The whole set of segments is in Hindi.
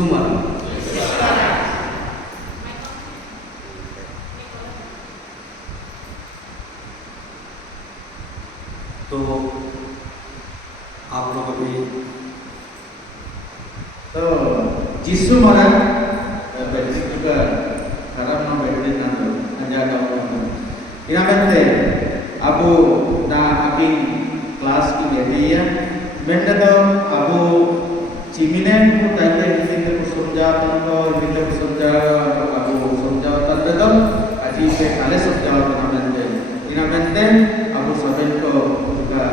यीशु मरा। तो आप लोग अभी तो यीशु मरा berarti juga karena memberi nama menjaga orang. Ina bende abu na aking kelas ki dia benda to abu cimine ku taite kita ku समझा tanto kita ku समझा abu समझा tanto to aji se kale समझा na bende ina bende abu saben ko juga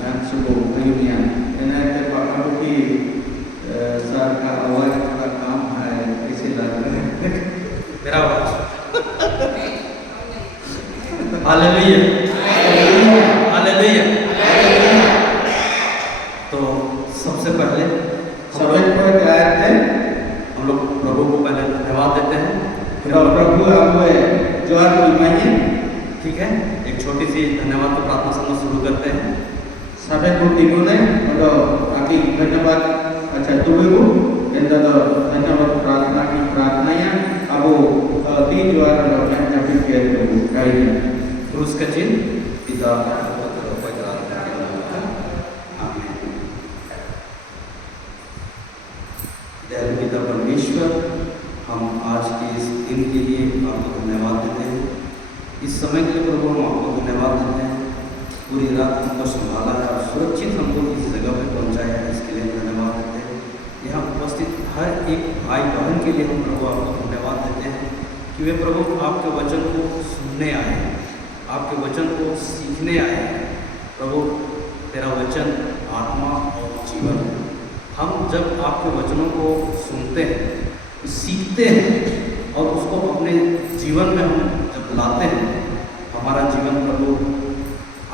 dan subuh ayunya ina te pak abu ki sar ka awal ka काम है इसे मेरा आवाज हालेलुया हालेलुया। तो सबसे पहले सभी को क्या है हम लोग प्रभु को पहले धन्यवाद देते हैं, फिर प्रभु आपको जो आप इमानी ठीक है एक छोटी सी धन्यवाद की प्रार्थना करना शुरू करते हैं। सभी को टीमों ने और आगे धन्यवाद अच्छा तुमको इंदा तो धन्यवाद प्रार्थना की प्रार्थना या अब तीन द्वारा लोगों ने जब किया तो कहीं क्रूस का चिन्ह पिता पुत्र पवित्र आत्मा के नाम में आमीन। दयालु पिता परमेश्वर, हम आज के इस दिन के लिए आपको धन्यवाद देते हैं। इस समय के लिए प्रभु हम आपको धन्यवाद देते हैं। पूरी रात हमको संभाला है और सुरक्षित हमको इस जगह पे पहुंचाया है, इसके लिए धन्यवाद देते हैं। यहाँ उपस्थित हर एक भाई बहन के लिए हम प्रभु आपको धन्यवाद देते हैं कि वे प्रभु आपके वचन को सुनने आए हैं, आपके वचन को सीखने आए हैं। प्रभु तेरा वचन आत्मा और जीवन है। हम जब आपके वचनों को सुनते हैं, सीखते हैं और उसको अपने जीवन में हम जब लाते हैं, हमारा जीवन प्रभु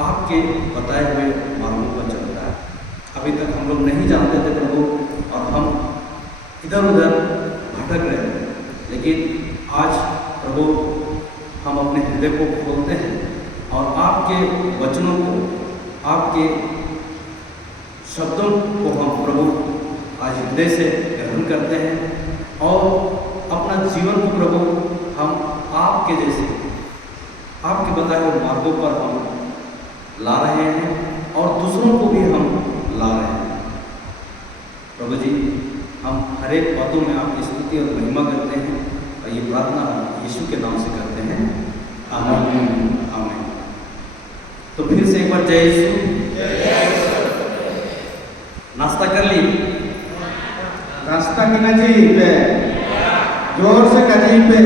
आपके बताए हुए मार्गों पर चलता है। अभी तक हम लोग नहीं जानते थे प्रभु और हम इधर उधर भटक रहे थे, लेकिन आज प्रभु हम अपने हृदय को खोलते हैं और आपके वचनों को, आपके शब्दों को हम प्रभु आज हृदय से ग्रहण करते हैं और अपना जीवन को प्रभु हम आपके जैसे, आपके बताए हुए मार्गों पर हम ला रहे हैं और दूसरों को भी हम ला रहे हैं। प्रभु जी, हम हर एक बातों में आपकी स्तुति और महिमा करते हैं और ये प्रार्थना यीशु के नाम से करते हैं, आमीन आमीन। तो फिर से एक बार जय यीशु। नाश्ता कर ली? नाश्ता की नजी पे जोर से कजी पे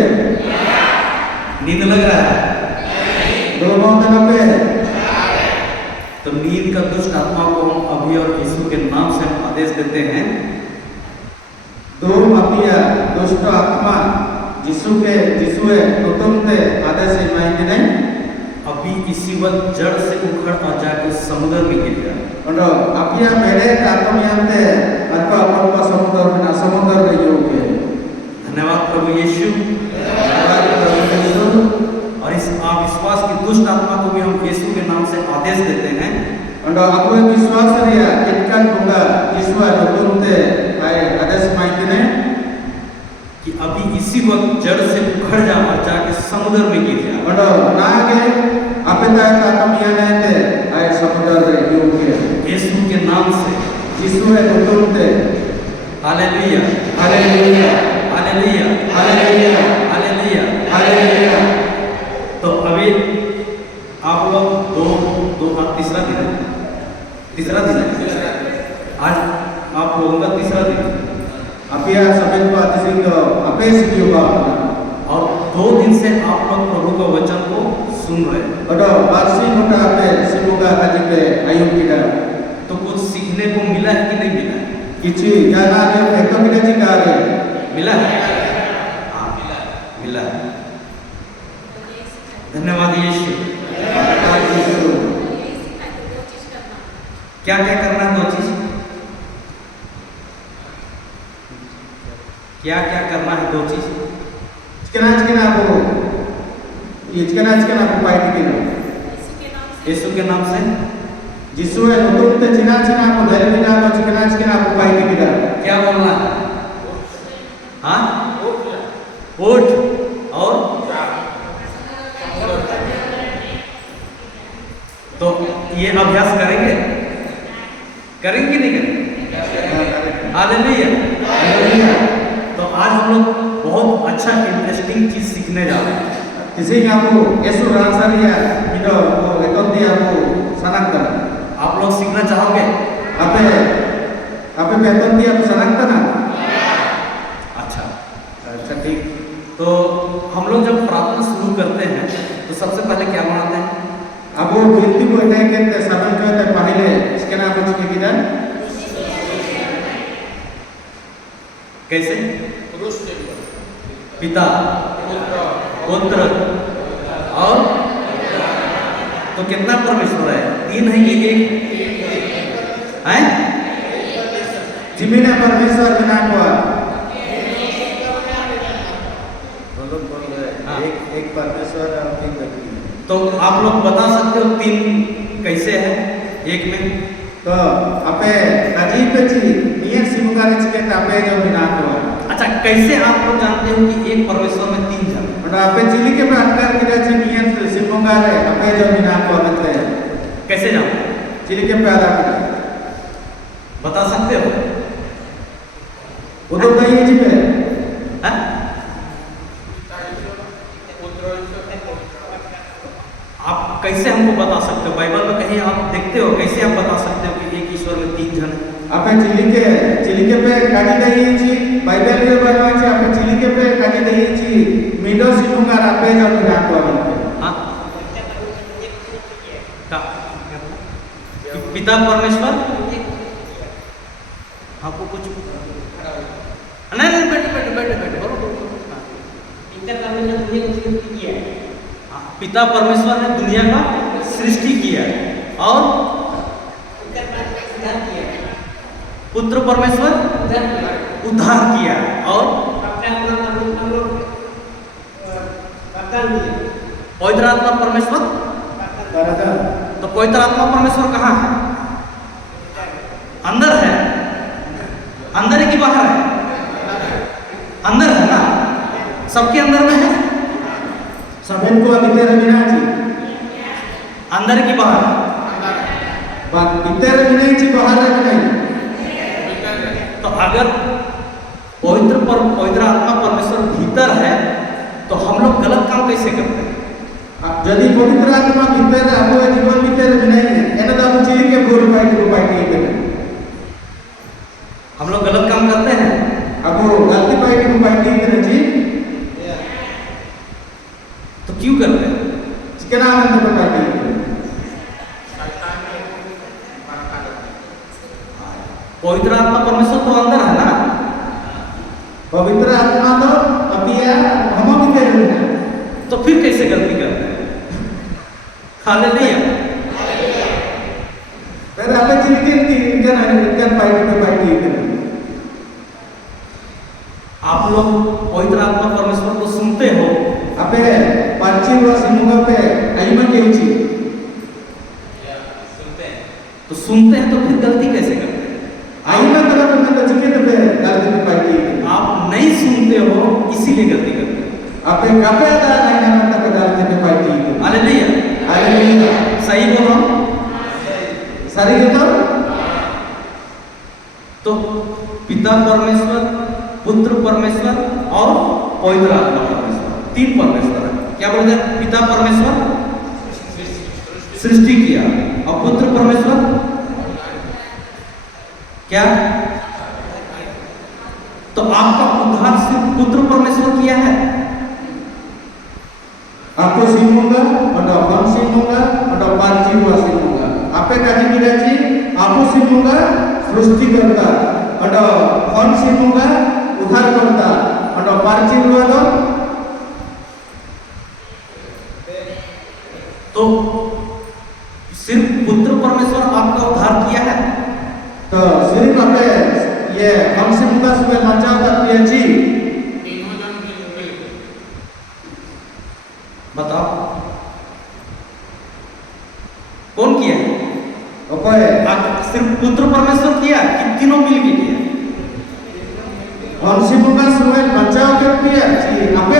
नींद लग रहा है? दोनों तरफ पे तो नींद का दुष्ट आत्मा को हम अभी और यीशु के नाम से हम आदेश देते हैं। दो माफिया दुष्ट आत्मा जिसुए तो तुमते आदेश मायने नहीं अभी इसी वक्त जड़ से उखड़ और जाकर समुद्र में गिर गया। और माफिया मेरे तातम यंते अथवा अपन का समुद्र में योग्य। धन्यवाद प्रभु यीशु। और इस अविश्वास की दुष्ट आत्मा को भी हम यीशु के नाम से आदेश देते हैं। और आपको विश्वास रिया इनका होगा यीशु तुमते आए आदेश मायने नहीं कि अभी इसी वक्त जड़ से उखड़ जा और जाके समुद्र में गिर जा। और नागे अपिता तातम यंते आए समुद्र में योग्य यीशु के नाम से। यीशु तुमते hallelujah hallelujah hallelujah hallelujah hallelujah hallelujah. तो अभी आप लोग तीसरा दिन है, तीसरा दिन है आज आप लोगों का तीसरा दिन। अपिया सभी को आतिशिक अपेक्षित होगा और 2 दिन से आप लोग प्रभु का वचन को सुन रहे हैं। और वार्षिक होता पे सिमुगा काजी पे आयु की डर तो कुछ सीखने को मिला है कि नहीं मिला है? किसी जाना जो एकदम मिला जी का है मिला है? हाँ मिला है। धन्यवाद यीशु। क्या क्या करना है? 2 चीज। क्या क्या करना है? 2 चीज। चिकना आपको ये चिकना आपको पाई थी ना यीशु के नाम से। यीशु है तुम ते चिकना आपको धैर्य बिना तो चिकना आपको पाई थी ना। क्या बोलना है? ऊंट और तो ये अभ्यास करेंगे, करेंगे कि नहीं करेंगे? हालेलुया। तो आज हम लोग बहुत अच्छा इंटरेस्टिंग चीज सीखने जा रहे हैं। Kasi nga po, Yesu rasa dia, ito, ito dia po sanaktan. आप लोग सीखना चाहोगे? Ape beton dia po sanaktan na. अच्छा ठीक। तो हम लोग जब प्रार्थना शुरू करते हैं तो सबसे पहले क्या बनाते हैं? Abo binti ko ito kete sabon ko ito pahile, iske na po sige kita. कैसे? पिता, पुत्र और तो कितना परमेश्वर है? तीन है कि एक है? Jimina परमेश्वर बिना को एक परमेश्वर और तीन व्यक्ति। तो आप लोग बता सकते हो तीन कैसे है एक में? तो आपे अजीब चीज नियत सिमुगारे चिके तापे जो बिना को। अच्छा, कैसे आप लोग जानते हो कि एक परमेश्वर में तीन जन? और आपे चिली के प्रार्थना किया ची नियत सिमुगारे आपे जो बिना को बनते हैं। कैसे जानते हो? चिली के प्रार्थना बता सकते हो? वो तो कहीं जी पे है? आप कैसे हमको बता सकते हो? बाइबल में कहीं आप देखते हो? कैसे आप बता सकते हो कि एक ईश्वर में तीन जन है? आपे चिली के पे काजी दही ची बाइबल रे बनवा ची आपे चिली के पे काजी दही ची मिडो सिमुगार आपे जो बिना को बनते। हाँ, पिता परमेश्वर आपको कुछ नहीं बैठे बोलो। पिता परमेश्वर ने दुनिया का सृष्टि किया और पुत्र परमेश्वर उद्धार किया और पवित्र आत्मा परमेश्वर। तो पवित्र आत्मा परमेश्वर कहाँ है? अंदर है। अंदर है कि बाहर है? अंदर है ना, सबके अंदर में है। सबन को भीतर बिना ची अंदर की बाहर? भीतर बिना ची बाहर है नहीं। तो अगर पवित्र आत्मा परमेश्वर भीतर है तो हम लोग गलत काम कैसे करते हैं? यदि पवित्र आत्मा भीतर है, आपको जीवन भीतर नहीं है, एना तो आप चिली के बोल पाई नहीं करते। हम लोग गलत काम करते हैं, आपको गलती पाई नहीं करते जी। तो क्यों करते हैं? इसके नाम है तो पाई नहीं। पवित्र आत्मा परमेश्वर तो अंदर है ना। पवित्र आत्मा तो अभी है, हम भीतर है। तो फिर कैसे गलती करते हैं? हालेलुया। फिर आप चिली पाई आप लोग पवित्र आत्मा परमेश्वर को सुनते हो? आपे पांची व सिमुगा पे आईमा के उची तो सुनते हैं तो फिर गलती कैसे करते हैं? आईमा तरफ में तो चिके पे गलती में पाई। आप नहीं सुनते हो इसीलिए गलती करते हैं। आपे कापे दा नहीं ना तक गलती में पाई। हालेलुया। हालेलुया। सही बोलो, सही है तो पिता परमेश्वर, पुत्र परमेश्वर और पवित्र आत्मा परमेश्वर, तीन परमेश्वर है। क्या बोलते हैं? पिता परमेश्वर सृष्टि किया और पुत्र परमेश्वर क्या? तो आपका उद्धार सिर्फ पुत्र परमेश्वर किया है। आपको सिमुगा और कौन सिमुगा और पांची हुआ सिमुगा आपे काजी किया जी। आपको सिमुगा सृष्टि करता और कौन सिमुगा उद्धार करता और पांची हुआ तो सिर्फ पुत्र परमेश्वर आपका उद्धार किया है। तो सिर्फ आपे ये कौन सिमुगा सुबह बचाव करती है जी। बताओ कौन किया? सिर्फ पुत्र परमेश्वर किया कि तीनों मिलके किया? कौन सी मुगा सुबह बचाव करती है जी। आपे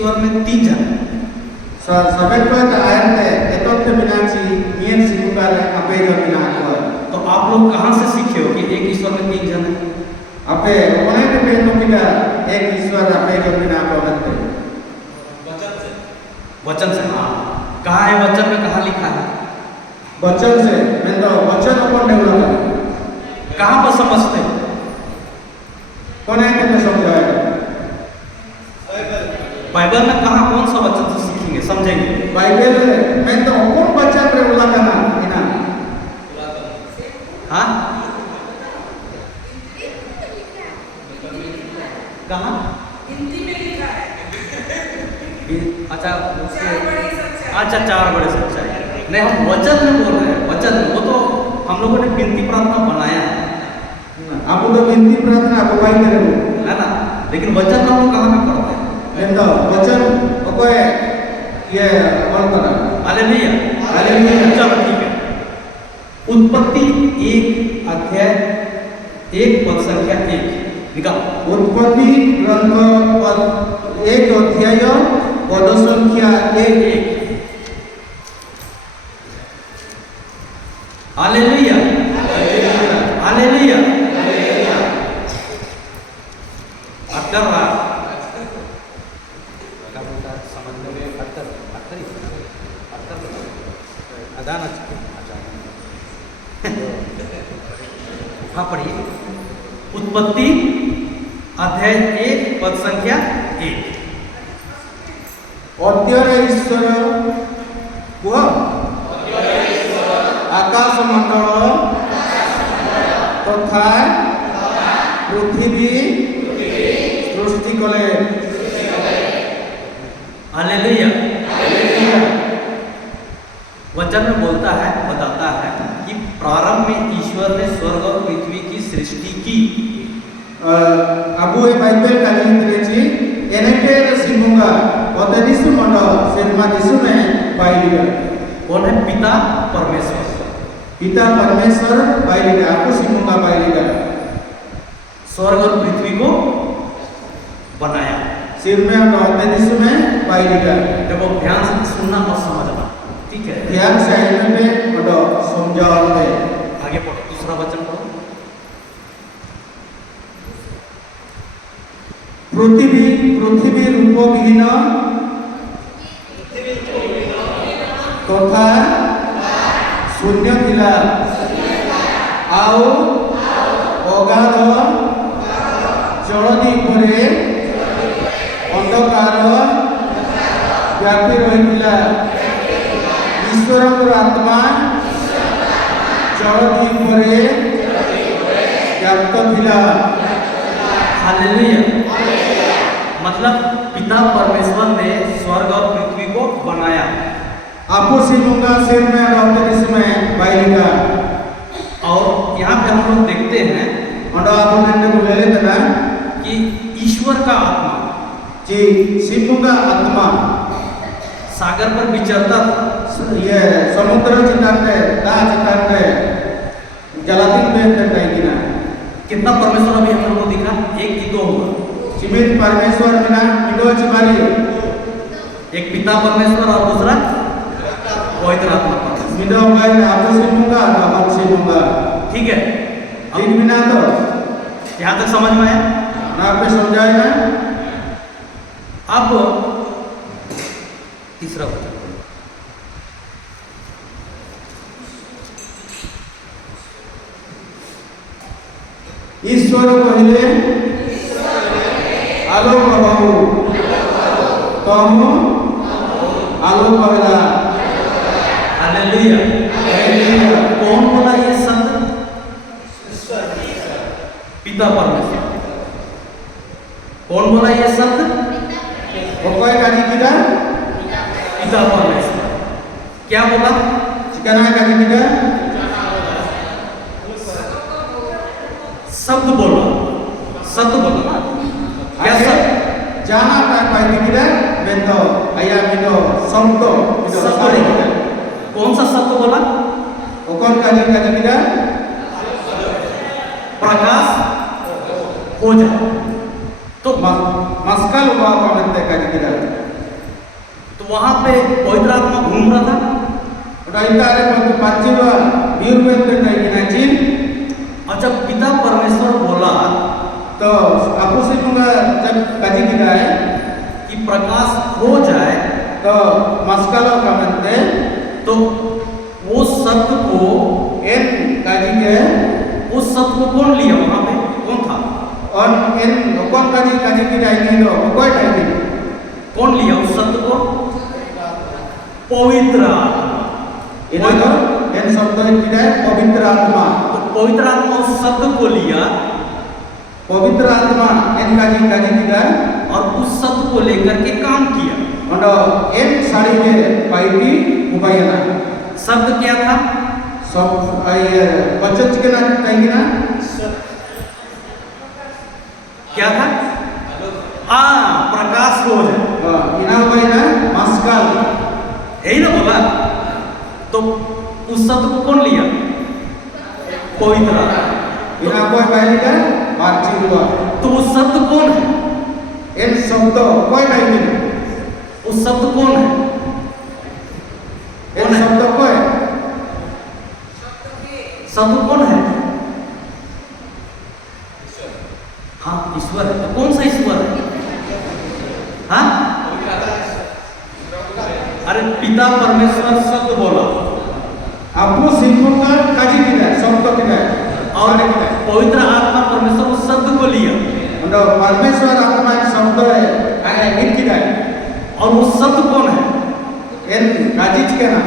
ईश्वर में 3 जन हैं। Sabet ko ta ayat etok te minachi nien sikukar ape jo mina ko. तो आप लोग कहाँ से सीखे हो कि एक ईश्वर में 3 जन हैं? Ape onai te pe to kita ek Ishwar ape jo mina ko bante. वचन से। हाँ, कहाँ है वचन में, कहाँ लिखा है? वचन से मैं तो वचन अपन डेवलप कहाँ पर समझते हो? कौन है के समझाएगा? बाइबल में कहाँ कौन सा वचन से सीखेंगे, समझेंगे? बाइबल में तो कौन वचन रे बोला करना इना? हाँ, कहाँ? हिंदी में लिखा है। अच्छा, चार बड़ी सच्चाई। अच्छा, 4 बड़े सच्चाई। नहीं, हम वचन में बोल रहे हैं। वचन वो तो हम लोगों ने विनती प्रार्थना बनाया है आप तो विनती प्रार्थना को भाई करे है ना, लेकिन वचन हम लोग कहाँ पे पढ़ते हैं? मैं तो वचन को ये कौन करा? Hallelujah, hallelujah. चलो ठीक है। उत्पत्ति 1 अध्याय 1 पद संख्या 1 निकालो। उत्पत्ति ग्रंथ पद 1 अध्याय पद संख्या 1 हालेलुया, हालेलुया। अक्टर रहा समझने में अदान हाँ, पढ़िए। उत्पत्ति अध्याय 1 पद संख्या 1। अत्यरे ईश्वर कुह आकाश मंडल तथा पृथ्वी सृष्टि कले। हालेलुया। वचन में बोलता है, बताता है कि प्रारंभ में ईश्वर ने स्वर्ग और पृथ्वी की सृष्टि की। अबू ए बाइबल का जी एनके सिंहुगा अतदिसु मंडल सिरमा दिसु में बाइलिगा। कौन है? पिता परमेश्वर। पिता परमेश्वर बाइलिगा आपको सिंहुगा बाइलिगा स्वर्ग और पृथ्वी को बनाया। सिर में अतदिसु में बाइलिगा। देखो, ध्यान से सुनना और समझना, ठीक है? ध्यान से आइने में मडो समझाओ में आगे पढ़ो, दूसरा वचन पढ़ो। पृथ्वी रूपहीन तथा शून्य थिला आउ अगाध जलदी परे अंधकार व्यापी रहिथिला। ईश्वर आत्मा जलदी परे व्याप्त थिला। हालेलुया। मतलब पिता परमेश्वर ने स्वर्ग और पृथ्वी को बनाया। आपो सिंहुगा सिर में रहते इसमें बाइलिगा। और यहाँ पे हम लोग देखते हैं अंडा आपो ने को ले लेते ना कि ईश्वर का आत्मा जी सिंहुगा आत्मा सागर पर विचरता था। ये समुद्र चितांते दा चितांते जलातीन में नहीं ना। कितना परमेश्वर अभी हम लोगों को दिखा? 1 की 2 हुआ। चिमित परमेश्वर बिना विदो चिमारी एक पिता परमेश्वर और दूसरा पवित्र आत्मा परमेश्वर। विदो भाई आपो सिंहुगा आपो सिंहुगा ठीक है? ठीक बिना तो यहाँ तक समझ में आया? ना पे समझाए ना। अब तीसरा वचन ईश्वर कहले आलोक बहु तम आलोक कहला। हालेलुया। कौन बोला ये शब्द? पिता परमेश्वर। कौन बोला ये शब्द? वो कोई काजी किदा पिता परमेश्वर। क्या बोला? चिकना काजी किदा शब्द बोला, शब्द बोला। क्या शब्द? जाना का काजी किदा बेंदो आया बिदो शब्द शब्द नहीं। कौन सा शब्द बोला? वो कौन काजी किदा प्रकाश हो जा। तो मस्कल हुआ कमेंट काजी किदा वहां पे पवित्र आत्मा घूम रहा था udah itare parciwa biurwente kayak ginacin और जब पिता परमेश्वर बोला तो आपू से मुंगा जब काजी किया है कि प्रकाश हो जाए तो मस्कालो का बनते तो वो सत्य को इन काजी के उस सत्य को कौन लिया वहां पे कौन था और इन कौन काजी किया है तो कोई टाइम कौन लिया उस सत्य को पवित्र आत्मा इधर तो इन शब्द किया है पवित्र आत्मा तो पवित्र आत्मा उस सत्य को लिया पवित्र आत्मा इन काजी किया और उस सत्य को लेकर के काम किया और इन सारी के पाइपी उपायना शब्द क्या था सब ये बचत के ना कहेंगे ना क्या था प्रकाश हो जाए इना उपायना मस्काल यही ना बोला तो उस शब्द को कौन लिया पवित्र आत्मा इना कोई पहले का मार्ची हुआ तो वो शब्द कौन है इन शब्द कोई नहीं उस शब्द कौन है इन शब्द कोई शब्द कौन है हाँ ईश्वर है तो कौन सा ईश्वर है हाँ अरे पिता परमेश्वर शब्द बोला आपको सिंह का काजी किया शब्द किया और पवित्र आत्मा परमेश्वर उस शब्द को लिया और परमेश्वर आत्मा एक शब्द है इन किया और वो शब्द कौन है इन काजी के ना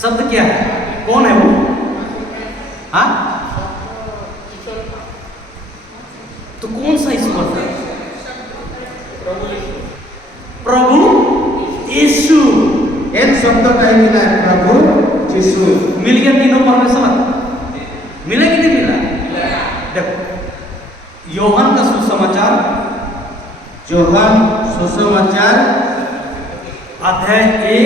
शब्द क्या है कौन है वो हाँ तो कौन सा ईश्वर है प्रभु यीशु इन शब्द टाइम ना प्रभु यीशु मिल गया तीनों परमेश्वर मिला कि नहीं मिला देखो योहन का सुसमाचार जोहन सुसमाचार अध्याय 1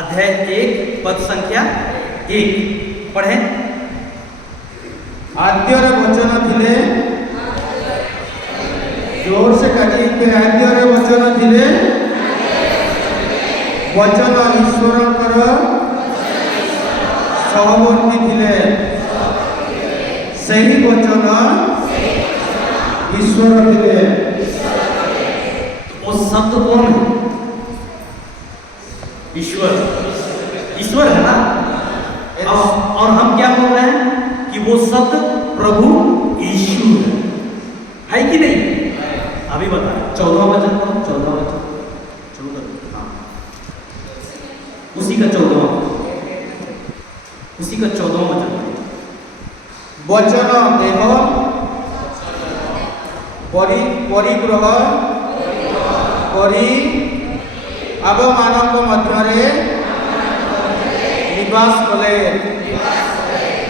अध्याय 1 पद संख्या 1 पढ़े आद्यरे वचन थिले जोर से काजी के आद्यरे वचन थिले वचन ईश्वरकर सहवर्ती थिले सही वचन ईश्वर थिले वो शब्द कौन है ईश्वर ईश्वर है ना और हम क्या बोल रहे हैं कि वो शब्द प्रभु यीशु है कि नहीं अभी बता 14वां वचन पढ़ो 14वां वचन उसी का 14वां वचन वचन देह परिग्रह करी आब मानव मध्य निवास कले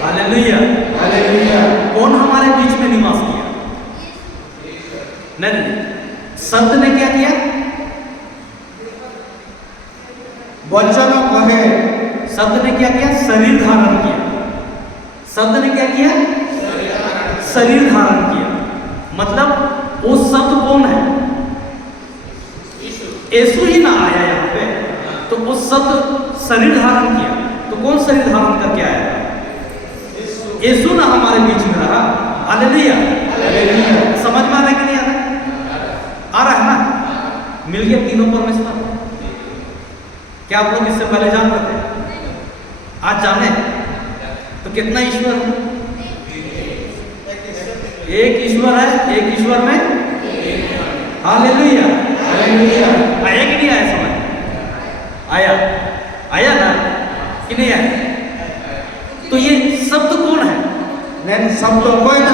हालेलुया हालेलुया कौन हमारे बीच में निवास किया नहीं शब्द ने क्या किया वचन कहे शब्द ने क्या किया शरीर धारण किया शब्द ने क्या किया शरीर धारण किया मतलब वो शब्द कौन है यीशु ही ना आया यहाँ पे तो वो शब्द शरीर धारण किया तो कौन शरीर धारण करके आया यीशु ना हमारे बीच में रहा हालेलुया समझ में आ रहा है कि नहीं आ रहा है ना मिल गया तीनों परमेश्वर क्या आप लोग इससे पहले जान रहे थे आज जाने तो कितना ईश्वर है एक ईश्वर है एक ईश्वर में हालेलुया हालेलुया आया कि नहीं आया समझ आया ना कि नहीं आया तो ये शब्द कौन है నేను శబ్द कोई ना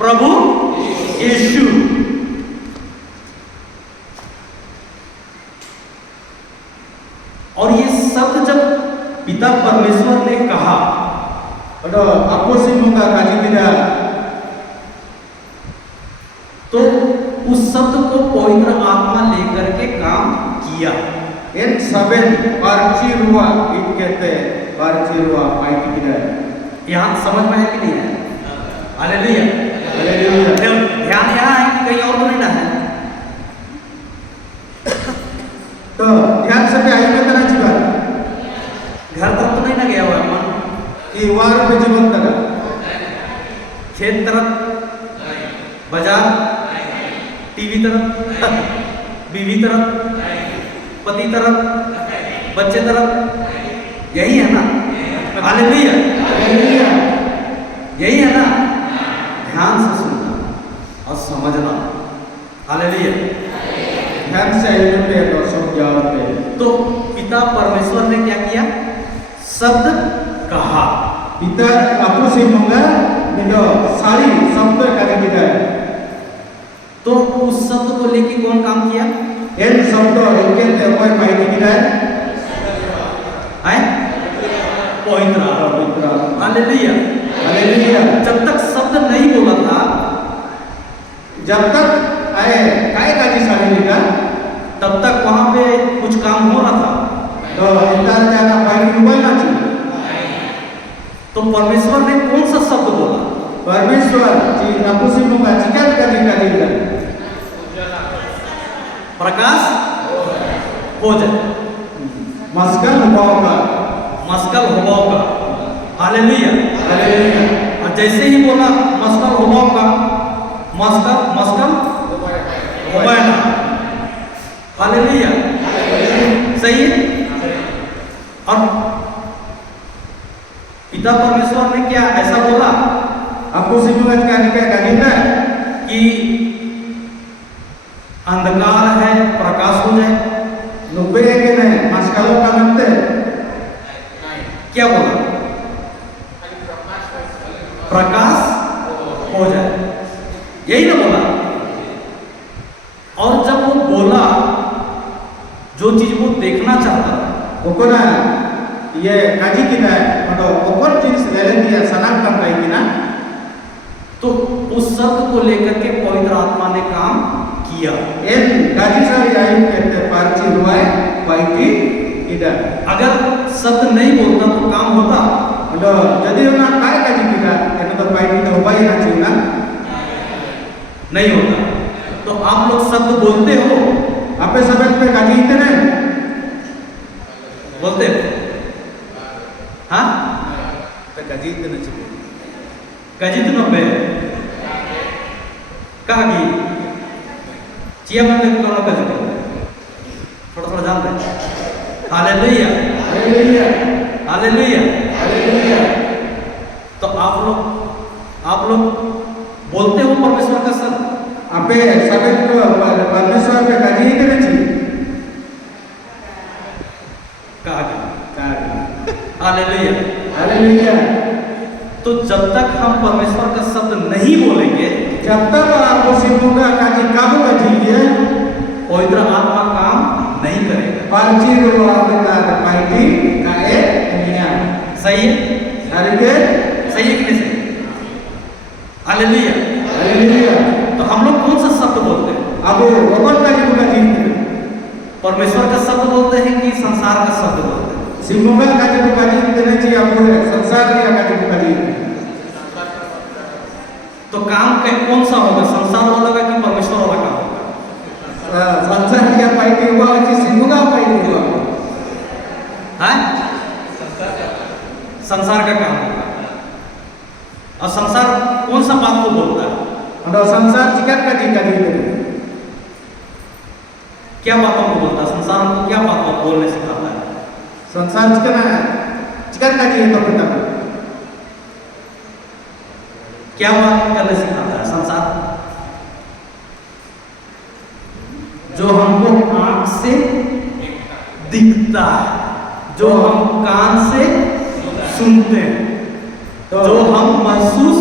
प्रभु यीशु और ये शब्द जब पिता परमेश्वर ने कहा और अपोसी मुंगा काजी दिया तो उस शब्द को पवित्र आत्मा लेकर के काम किया इन सबेन पार्ची रुआ इत कहते पार्ची रुआ माइटी किया यहाँ समझ में है कि नहीं है? हालेलुया। हालेलुया। ध्यान यहाँ है कि कहीं और तो नहीं ना है? तो ध्यान से आई में तना जीवन घर तरफ तो नहीं ना गया हुआ है मन? कि वार पे जीवन तना खेत तरफ, बाजार, टीवी तरफ, बीवी तरफ, पति तरफ, बच्चे तरफ, यही है ना? हालेलुया। हालेलुया। यही है ना? ध्यान से सुनना और समझना। हालेलुया। ध्यान से आई पे और समझाओ पे तो पिता परमेश्वर ने क्या किया? शब्द कहा। पिता आपको से मंगा जो सारी शब्द का दिखा है तो उस शब्द को लेके कौन काम किया? इन शब्द इनके ते कोई मायने की है पवित्र पवित्र। हालेलुया। हालेलुया। जब तक शब्द नहीं बोला था, जब तक आए काय का जी सारी लिखा तब तक वहां पे कुछ काम हो रहा था। तो इतना ज्यादा बाइक मोबाइल ना चाहिए। तो परमेश्वर ने कौन सा शब्द बोला? परमेश्वर जी आपको से मंगा चिकन का दिखा प्रकाश हो जाए, मस्कल होगा मस्कल होगा। हालेलुया। हालेलुया। और जैसे ही बोला मस्कल होगा, मस्कल मस्कल होगा। हालेलुया। सही है। और पिता परमेश्वर ने क्या ऐसा बोला आपको से मंगा का दिखा कि अंधकार है प्रकाश हो जाए? नुबे के नहीं मस्कलों का बनते क्या बोला? प्रकाश हो जाए, यही ना बोला? और जब वो बोला, जो चीज वो देखना चाहता वो ना ये काजी की ना मतलब ओकर चीज ले दिया सनाक कर रही ना तो उस शब्द को लेकर के पवित्र आत्मा ने काम किया। इन काजी सारी आयु कहते पार्ची हुआ है पाइटी इधर अगर शब्द नहीं बोलता तो काम होता? मतलब यदि ना काय काजी की ना कहते तो पाइटी तो हुआ ही ना चाहिए ना नहीं होता। तो आप लोग शब्द बोलते हो? आपे सब पे काजी इतने बोलते हो? हाँ, तो काजी इतने चाहिए कजित नब्बे कहा कि चिया में कौन कजित थोड़ा थोड़ा जान दे। हालेलुया। हालेलुया। हालेलुया। हालेलुया। तो आप लोग बोलते हो परमेश्वर का शब्द? आपे सब परमेश्वर पे काजी इतने चाहिए कहा कि हालेलुया। हालेलुया। तो जब तक हम परमेश्वर का शब्द नहीं बोलेंगे, जब तक आपको सिखूंगा काजी काबू का जीविए पवित्र आत्मा काम नहीं करेगा। पार्ची रो आपका पाइटी का एक दुनिया सही है? सारी के सही है कि नहीं सही? हालेलुया। हालेलुया। तो हम लोग कौन सा शब्द बोलते हैं? अब भगवान का जी का जीविए परमेश्वर का शब्द बोलते हैं कि संसार का शब्द बोलते हैं? सिंगोगा का जी देना चाहिए आपको संसार दिया का जी तो काम कौन सा होगा? संसार वाला का कि परमेश्वर वाला काम होगा? संसार दिया पाइटी हुआ कि सिंगोगा पाइटी हुआ है? संसार का काम होगा। और संसार कौन सा बात को बोलता है? और संसार चिकन का जी क्या बातों को बोलता है? संसार हमको क्या बात को बोलने सिखाता है? संसार चिकन का जी तो पिता क्या बात करने सिखाता है संसार? जो हमको आंख से दिखता है, जो हम कान से सुनते हैं, जो हम महसूस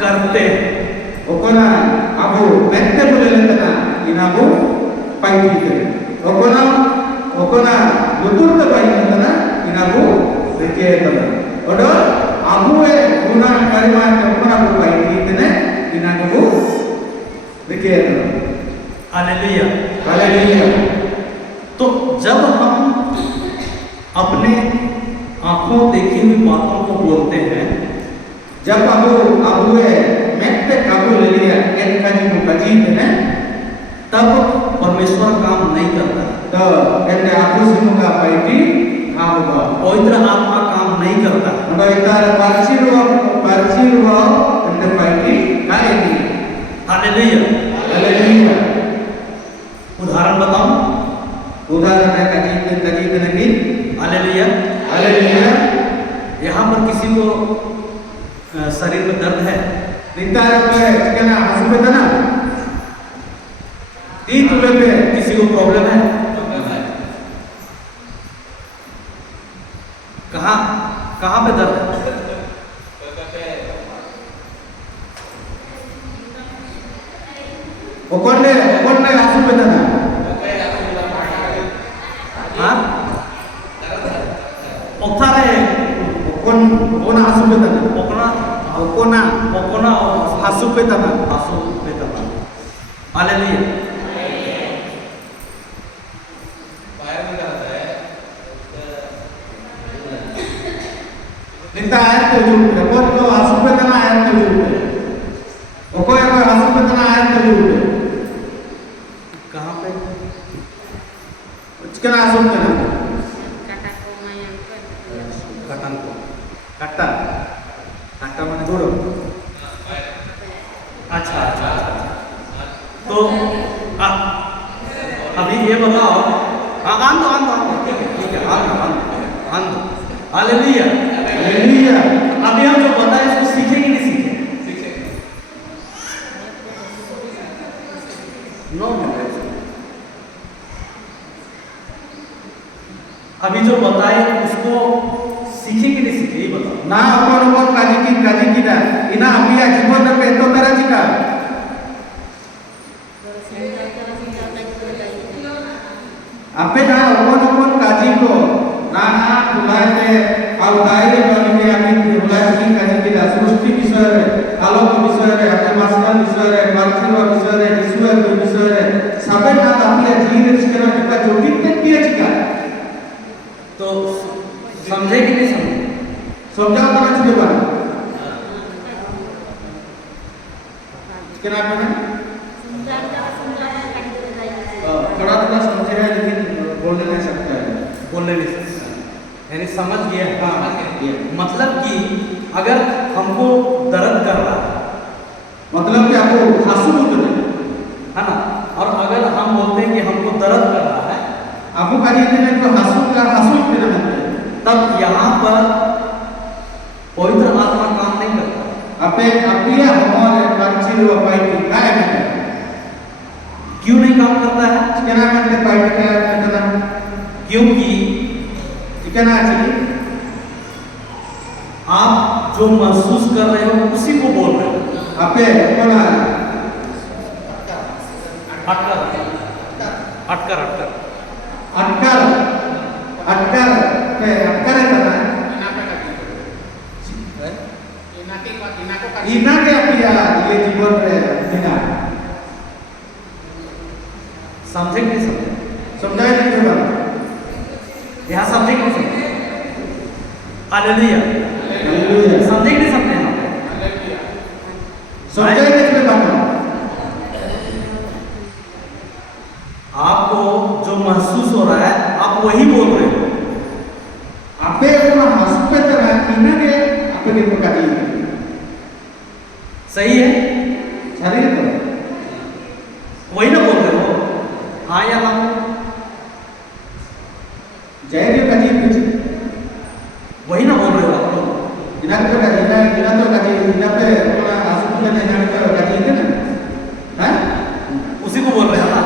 करते हैं। ओकोना अबो मेंटे बोले लेतना इनाबो पाइटी करे ओकोना लुतुर पाइटी लेतना इनाबो रिके तना ओडो अबो ए गुना करिमा ओकोना को पाइटी लेने इनाबो रिके तना। हालेलुया। हालेलुया। तो जब हम अपने आंखों देखी हुई बातों को बोलते हैं जब abu mette kabu le liya en kaji ko kaji ne तब परमेश्वर काम नहीं करता, तो ende abu semuka paiti ha hoga पवित्र आत्मा काम नहीं करता। ando itar parchirwa ende paiti ka ini hallelujah. haleluya उदाहरण बताऊं? udaharan kaji lagi hallelujah. haleluya यहाँ पर किसी को शरीर में दर्द है, nitar pe kena hasupetana di tulebe किसी को प्रॉब्लम है, कहाँ कहाँ पे दर्द है? okonne hasupetana हाँ? ओथारे okon hasupetana ओकना okona ओकोना hasupetana आंसू बेटा। Hallelujah. Minta air tujuh, dapat kau hasupetana air tujuh. Okoy hasupetana air tujuh. कहाँ पे? Kena hasupetana. कटन को। Kata, kata mana guru? अच्छा अच्छा अच्छा। तो अभी ये बताओ, आंदो ठीक है आंदो। हालेलुया। Haleluya. अभी हम जो बताए इसको सीखे कि नहीं सीखे? नो। अभी जो बताए उसको सीखे कि नहीं सीखे ये बताओ। Na okon kaji kita. Ina api ya jibon na peto tera jika. Ape na okon kaji ko. Na tulai te audai bani api tulai ki kaji kita. Srushti bisare, alok bisare, ape masna bisare, marthirwa bisare, isuar bisare. Sabe na api ya jine chikena kita jodit te kiya jika. तो समझे कि नहीं समझे? समझा करना चाहिए बात kenapa kan थोड़ा समझे है लेकिन बोलने नहीं सकता है बोलने नहीं सकता, यानी समझ गया। हाँ मतलब कि अगर हमको दर्द कर रहा है, मतलब कि आपको हासू होते है ना, और अगर हम बोलते हैं कि हमको दर्द कर रहा है, आपको कहीं नहीं तो हासू होते तब यहाँ पर पवित्र आत्मा काम नहीं करता। आपे अपिया हमारे पंछी लो पाइटी काय में क्यों नहीं काम करता है? चिकना में पाइटी का कितना क्योंकि चिकना चाहिए आप जो महसूस कर रहे हो उसी को बोल रहे हो। आपे कोना अटकर अटकर अटकर अटकर पे अटकर है ना ina के अपिया ये जीवन रे बिना समझे कि नहीं समझे? समझाए नहीं बात यहाँ समझे कि नहीं समझे? हालेलुया। हालेलुया समझे कि नहीं समझे? यहाँ पे समझाए नहीं बात आपको जो महसूस हो रहा है आप वही बोल रहे हो। आपे कोना हॉस्पिटल तरह ina के आपे के पकाती सही है? शरीर तो वही ना बोल रहे हो? हाँ या ना? जय के कजी कुछ वही ना बोल रहे हो आप लोग? ina तो कजी ina पे कोना हॉस्पिटल में जाने का कजी है ना हैं उसी को बोल रहे हैं ना?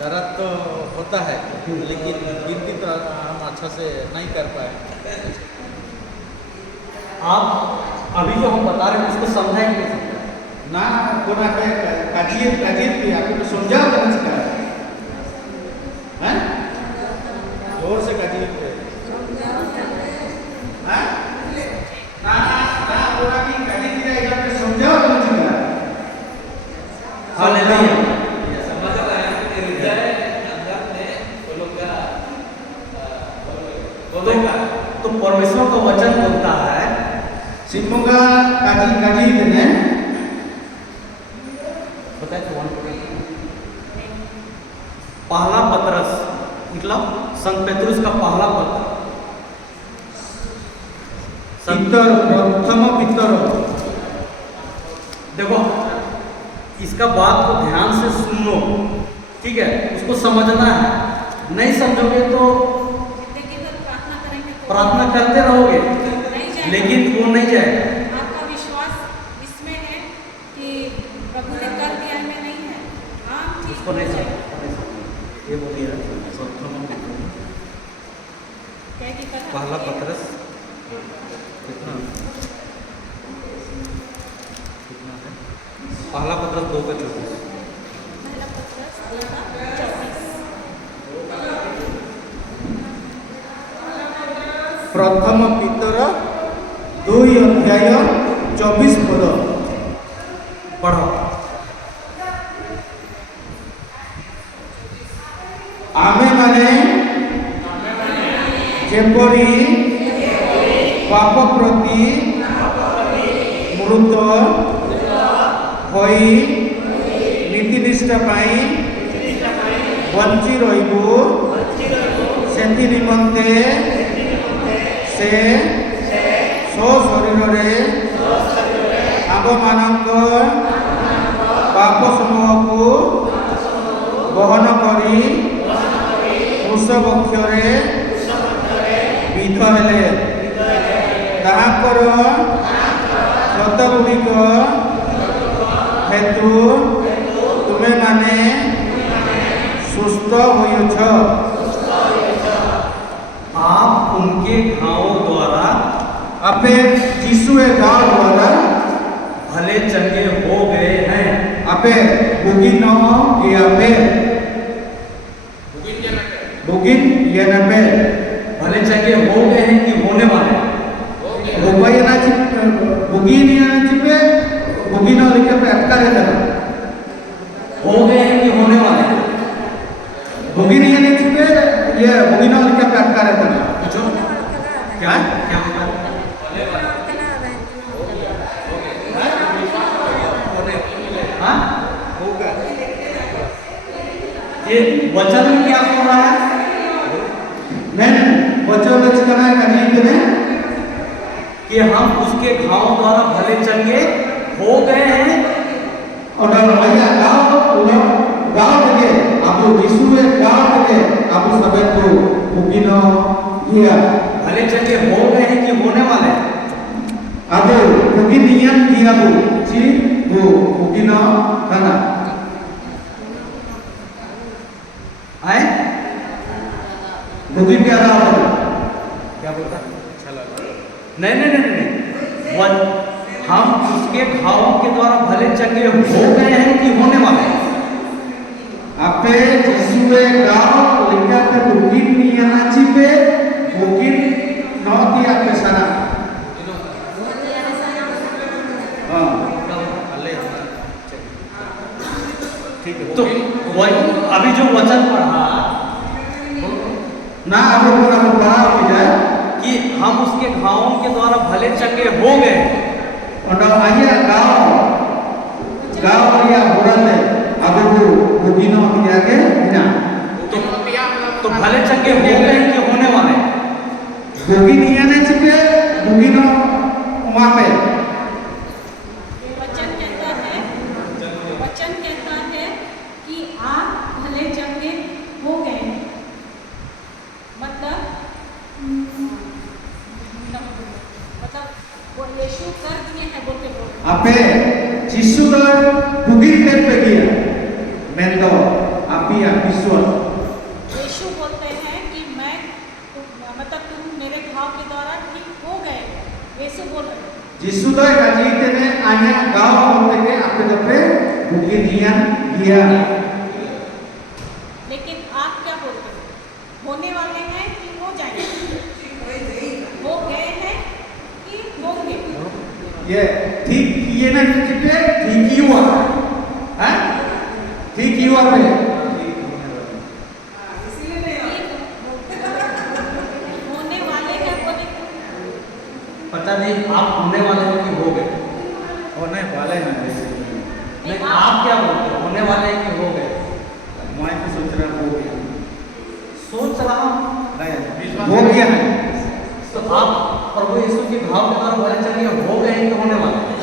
दर्द तो होता है लेकिन गिनती तो हम अच्छा से नहीं कर पाए। आप अभी जो हम बता रहे हैं उसको समझा ही नहीं समझा? ना कोना पे कजी की आपको तो समझाओ करना चाहिए हैं जोर से कजी पे हैं ना कोना की कजी की तो परमेश्वर का वचन बोलता है Semoga kaji-kaji dengan बताए तो पहला पत्रस मतलब संत पेतरुस का पहला पत्र Peter, प्रथम Peter. देखो इसका बात को ध्यान से सुन लो, ठीक है, उसको समझना है। नहीं समझोगे तो जिंदगी भर प्रार्थना करेंगे तो प्रार्थना करते रहोगे नहीं जाएगा। लेकिन वो नहीं जाएगा। आपका विश्वास इसमें है कि प्रभु ने कर दिया, में नहीं है। हाँ, ठीक उसको नहीं हो समझ जाएगा। ये बोलिए प्रथम क्या कि करना पहला चाहिए। पत्रस कितना कितना है? पहला पत्रस 2:24। पहला पत्रस 2:24। प्रथम Peter 2:24 पढ़ो। आमे माने जेपरी पाप प्रति मृत होई नीतिनिष्ठा पाई बंची रहिबु सेति निमंते से सो शरीर रे आम मानक पाप समूह को बहन करी वृषभक्षरे विध हेले ताहाकर क्षत गुड़िक हेतु तुमे माने सुस्थ होइछ। आप उनके घावों द्वारा आपे यीशुए गाँव द्वारा भले चंगे हो गए हैं। आपे बुगिन कि आपे बुगिन ये नपे भले चंगे हो गए हैं कि होने वाले हैं? बुबाई ना चिप बुगिन या चिपे बुगिन लिखे पे अटका रहता है। हो गए हैं कि होने वाले हैं? बुगिन या नहीं चिपे ये बुगिन लिखे पे अटका रहता है। पूछो क्या है? क्या बोलता है? हाँ? ये वचन में क्या बोल रहा है? मैं बच्चों ने चिकना करने के लिए कि हम उसके घावों द्वारा भले चंगे हो गए हैं। और भैया गाँव के आप यीशुए गाँव के आप सब को बुगिन दिया भले चंगे हो गए हैं कि होने वाले हैं? अब बुगिन नियम दिया वो ची वो बुगिन खाना आए? बुगिन क्या रहा है क्या बोलता? नहीं नहीं नहीं नहीं हम उसके घावों के द्वारा भले चंगे हो गए हैं कि होने वाले हैं? आपे यीशुए गाँव लिखा थे बुगिन नियम चिपे बुगिन नौ दिया पे सारा हाँ ठीक है। तो अभी जो वचन पढ़ा ना आप बड़ा हो जाए कि हम उसके घावों के द्वारा भले चंगे हो गए और आइए गाँव या बुराते अब वो बुगिन दिया के ना तो भले चंगे हो गए हैं कि होने वाले हैं? बुगिन या नहीं चिपे बुगिन वहाँ पे वचन कहता है कि आप भले चंगे हो गए। मतलब वो यीशु कर दिए हैं बोल के बोल। आपे यीशु का बुगिन टेप पे किया मैं तो आप ही आप विश्वास यीशु बोलते हैं कि मैं मतलब तुम मेरे घाव के द्वारा ठीक हो गए। यीशु बोल रहे हैं। यीशु तो काजी ने आया गाँव होते के आपके पे बुगिन दिया लेकिन आप क्या बोलते हो? होने वाले हैं कि हो जाएंगे? हो गए हैं कि होंगे? ये ठीक ये ना चिपे ठीक ही हुआ है ठीक ही हुआ पे होने वाले हैं बोले बता दी आप होने वाले हैं कि हो गए? होने वाले हैं। नहीं, आप क्या बोलते हो, होने वाले हैं कि हो गए? मैं तो सोच रहा हो गया। सोच रहा हूँ हो गया है। तो आप प्रभु यीशु के भाव के द्वारा भले चलिए हो गए हैं कि होने वाले हैं?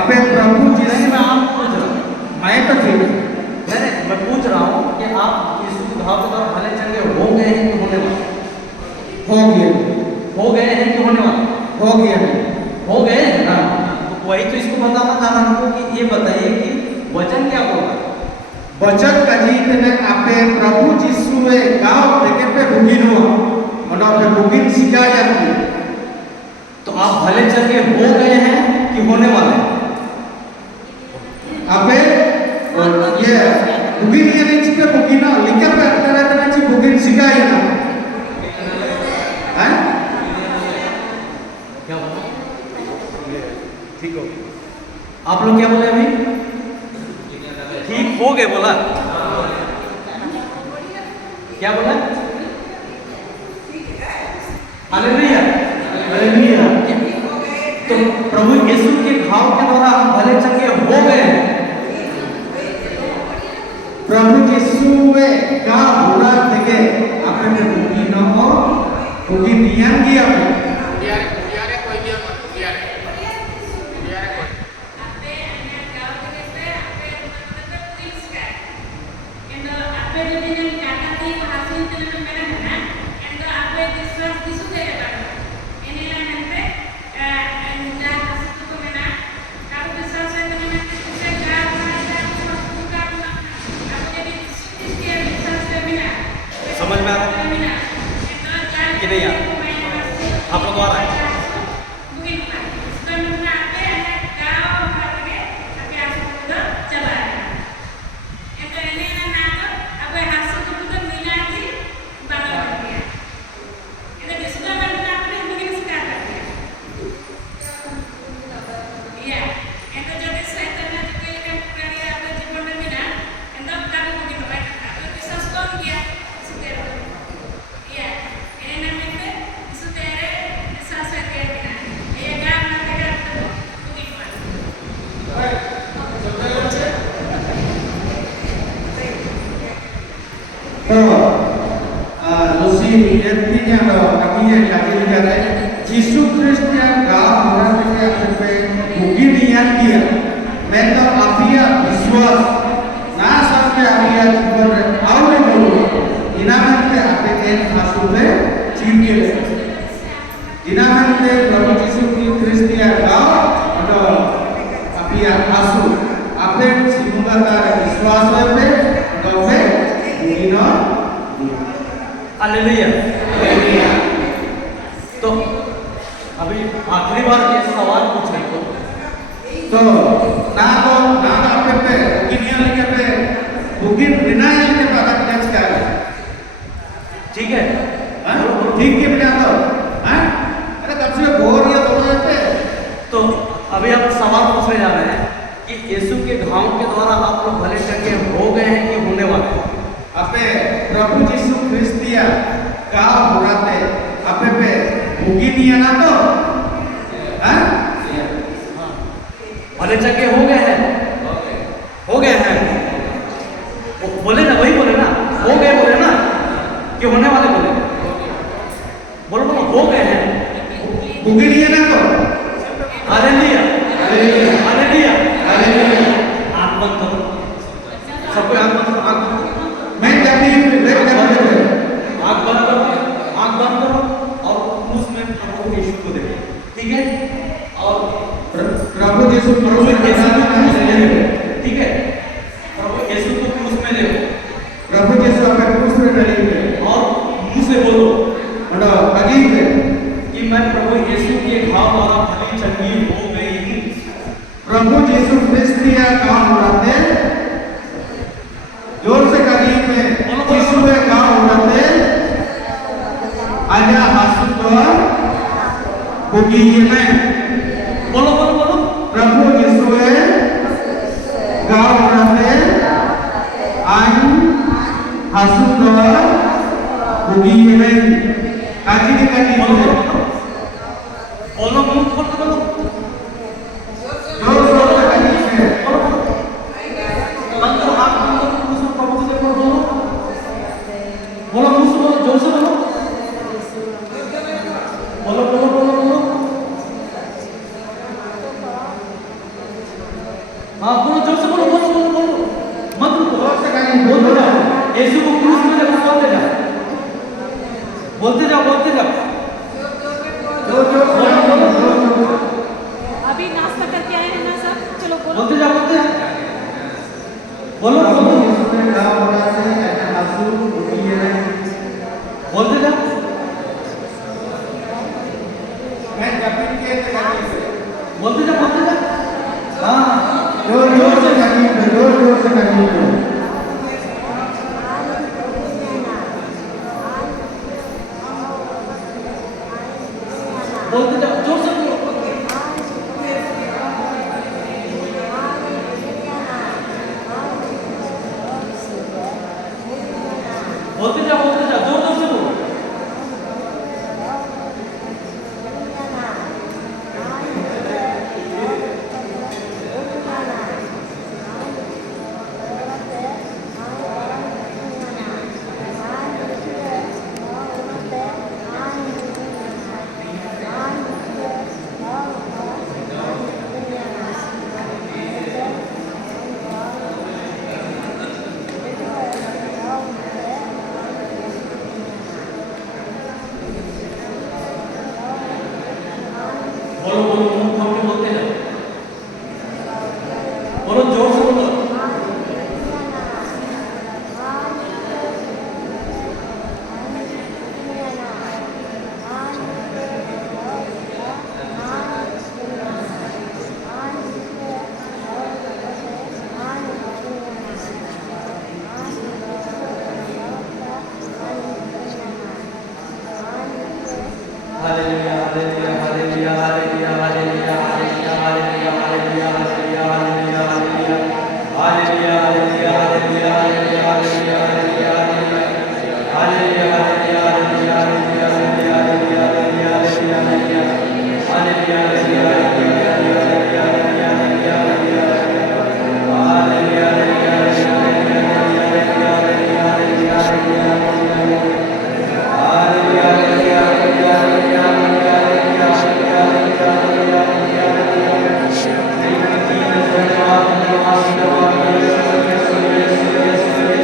अपने प्रभु नहीं, जिस मैं आप पूछ रहा हूँ, मैं तो ठीक नहीं मैं पूछ रहा हूँ कि आप यीशु के भाव के द्वारा भले चलिए हो गए हैं कि होने वाले? हो गया, हो गए हैं कि होने वाले? हो गया है। हो गए हैं ना? तो वही तो इसको बताना था हमको कि ये बताइए कि वचन क्या बोल रहा है? वचन का जीत ने आपे प्रभु जिसु में गाँव देखे पे बुगिन हुआ और आपे बुगिन सिखाया जाती। तो आप भले चल के हो गए हैं कि होने वाले हैं? आपे ये बुगिन ये नहीं चिपे बुगिन ना लिखा पे अक्टरा तना ची बुगिन सिखाया ना हैं? क्या बोला? ठीक हो गया। आप लोग क्या बोले अभी? ठीक हो गए बोला? क्या बोला? Hallelujah, hallelujah. तो प्रभु यीशु के घाव के द्वारा हम भले चंगे हो गए हैं। प्रभु जिसु में गाँव बुरा देखे आपे पे बुगिन हो बुगिन नियम किया पे समझ में आ रहा है कि नहीं आ रहा? आप लोग आ रहा है? जिसु ख्रिस्ट ने गाँव बुरा देखे आपे पे बुगिन नियम किया। मैं तो आपिया विश्वास ना सबके आपिया जीवन रे आउरे बोलो इनामते आपे एक आंसू पे चीर के ले इनामते प्रभु यीशु की ख्रिस्तिया गाँव और आपिया आंसू आपे सिमुगा तारे विश्वास पे गवे बुगिन हालेलुया, हालेलुया। तो अभी आखिरी बार ये सवाल पूछ रहे हो तो ना आपके पे बुगिनिया लिखे पे बुगिन बिना लिखे पे अगर टच क्या है? ठीक है? ठीक के बिना तो हैं? अरे कब से बोर या बोल रहे थे? तो अभी आप सवाल पूछने जा रहे हैं कि यीशु के घाव के द्वारा आप लोग भले चंगे हो गए हैं कि होने वाले हैं? आपे प्रभु यीशु ख्रिस्तिया का बुराते आपे पे बुगिनिया ना तो हैं? भले चंगे हो गए हैं, हो गए हैं। बोले ना, वही बोले ना, हो गए बोले ना कि होने वाले बोले? बोलो बोलो, हो गए हैं। बुगिनिया ना तो हालेलुया, हालेलुया, हालेलुया, हालेलुया। आँख बंद करो, सबको आँख बंद करो, आँख बंद करो। मैं जाती हूँ ब्रेक करने पे आँख बंद करो, आँख बंद करो और उसमें प्रभु यीशु को देखो, ठीक है? और प्रभु यीशु प्रभु ठीक है? प्रभु यीशु को क्रूस में देखो, प्रभु यीशु आपके क्रूस में डले और मुंह से बोलो और अगी पे कि मैं प्रभु यीशु के घाव द्वारा भली चंगी हो गई हूँ। प्रभु यीशु ख्रिस्तिया काम उड़ाते जोर से करी में यीशु के काम उड़ाते आजा हासुद्वार होगी ये में बोलो बोलो बोलो, प्रभु यीशु के काम उड़ाते आई हासुद्वार होगी ये में काजी के काजी बोलो बोलो, बोलो मुंह बोलो मुंह से बोलो, जोर से बोलो, बोलो बोलो बोलो बोलो, हाँ बोलो जोर से बोलो, बोलो बोलो बोलो, मत रुको, जोर से कहेंगे, बोलते जाओ, यीशु को क्रूस में लगा, बोलते जाओ, बोलते जाओ, बोलते जाओ, बोलो बोलो बोलो, अभी नाश्ता करके आए हैं ना सब, चलो बोलो। बोलते जाओ, बोलते जाओ, बोलो बोलो, इसमें क्या हो रहा है ऐसे आंसू उठिए बोलते जाओ, मैं जपित के तरीके से बोलते जाओ, बोलते जाओ, हाँ जोर जोर से कहिए, जोर जोर से कहिए। बोलते जाओ, जोर से बोलो, बोलते जाओ, जोर जोर से बोलो, बोलो बोलो, मुंह खोल के बोलते जाओ, बोलो जोर से बोलो, hallelujah hallelujah hallelujah hallelujah hallelujah hallelujah hallelujah hallelujah hallelujah hallelujah hallelujah hallelujah hallelujah hallelujah hallelujah hallelujah hallelujah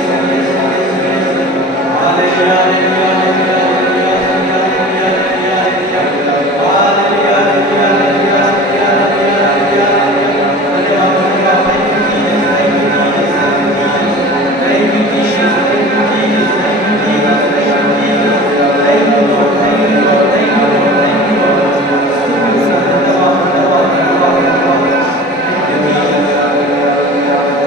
hallelujah hallelujah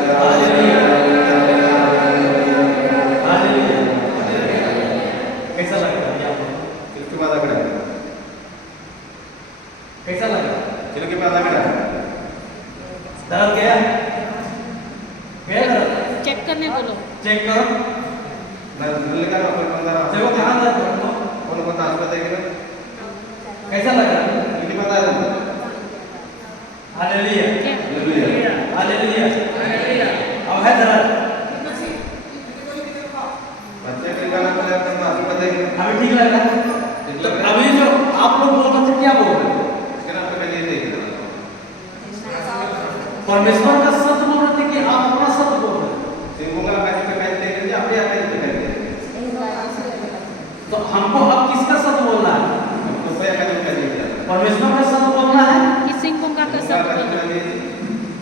कैसा लगा? चिलके पे आधा गिरा दर्द गया? गया दर्द? चेक करने बोलो। चेक करो। ना दिल का ना कोई बंदा देखो कहाँ दर्द हो रहा है? कौन कौन अस्पताल गया कैसा लगा? कितनी पता है? Hallelujah hallelujah hallelujah hallelujah. अब है दर्द? बच्चे के गाना को लेकर तो अस्पताल गया अभी ठीक लग रहा है? तो अभी जो आप लोग बोल रहे थे क्या बोल रहे थे? परमेश्वर का सत्य बोल रहे थे कि आप अपना सत्य बोल रहे थे? सिंगों का पैसे पे कहते हैं अपने आप पे कहते हैं। तो हमको अब किसका सत्य बोलना है? तो पे कहते हैं परमेश्वर का सत्य बोलना है कि सिंह का कसम बोलो।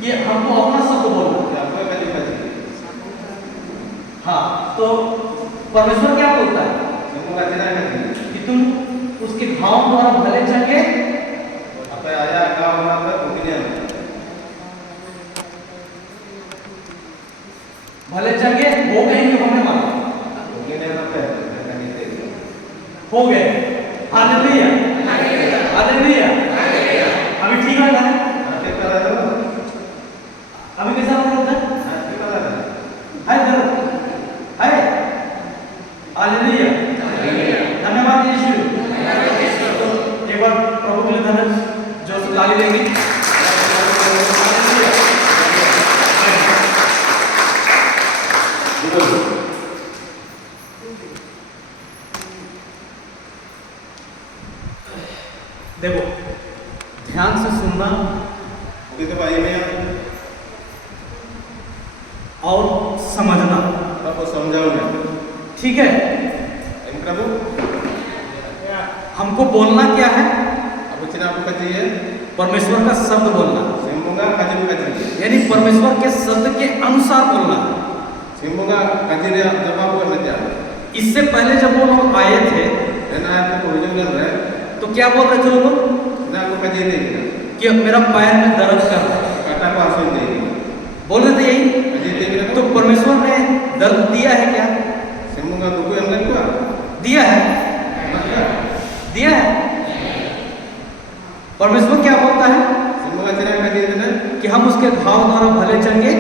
कि हमको अपना सत्य बोलना है? हाँ, तो परमेश्वर क्या बोलता है? कि तुम उसके भाव द्वारा भले चंगे आया गाँव हमारा भले चंगे हो गए कि होने वाला हो गए। Hallelujah hallelujah. अभी ठीक लग रहा है? अभी कैसा लग रहा है? है दर्द है? हालेलुया धन्यवाद यीशु। एक बार प्रभु के लिए धन्यवाद जो ताली देंगे। देखो, ध्यान से सुनना Begitu Pak Email, और समझना, Bapak समझाओगे ठीक है? Ini Prabu, हमको बोलना क्या है? aku cina aku kaji ya, परमेश्वर का शब्द बोलना, semoga kaji यानी परमेश्वर के शब्द के अनुसार बोलना। semoga kaji dia jawab bukan saja. इससे पहले जब वो लोग आए थे Dan ayat itu hujungnya है, तो क्या बोल रहे थे वो लोग? nah aku kaji ini, कि मेरा पैर में दर्द कर रहा है, kata aku asal ini, बोल रहे थे यही। kaji ini kita तो परमेश्वर ने दर्द दिया है क्या? semoga buku yang lain gua, दिया है, maka दिया है। परमेश्वर क्या बोलता है semoga cina kaji ini ना, कि हम उसके घाव द्वारा भले चंगे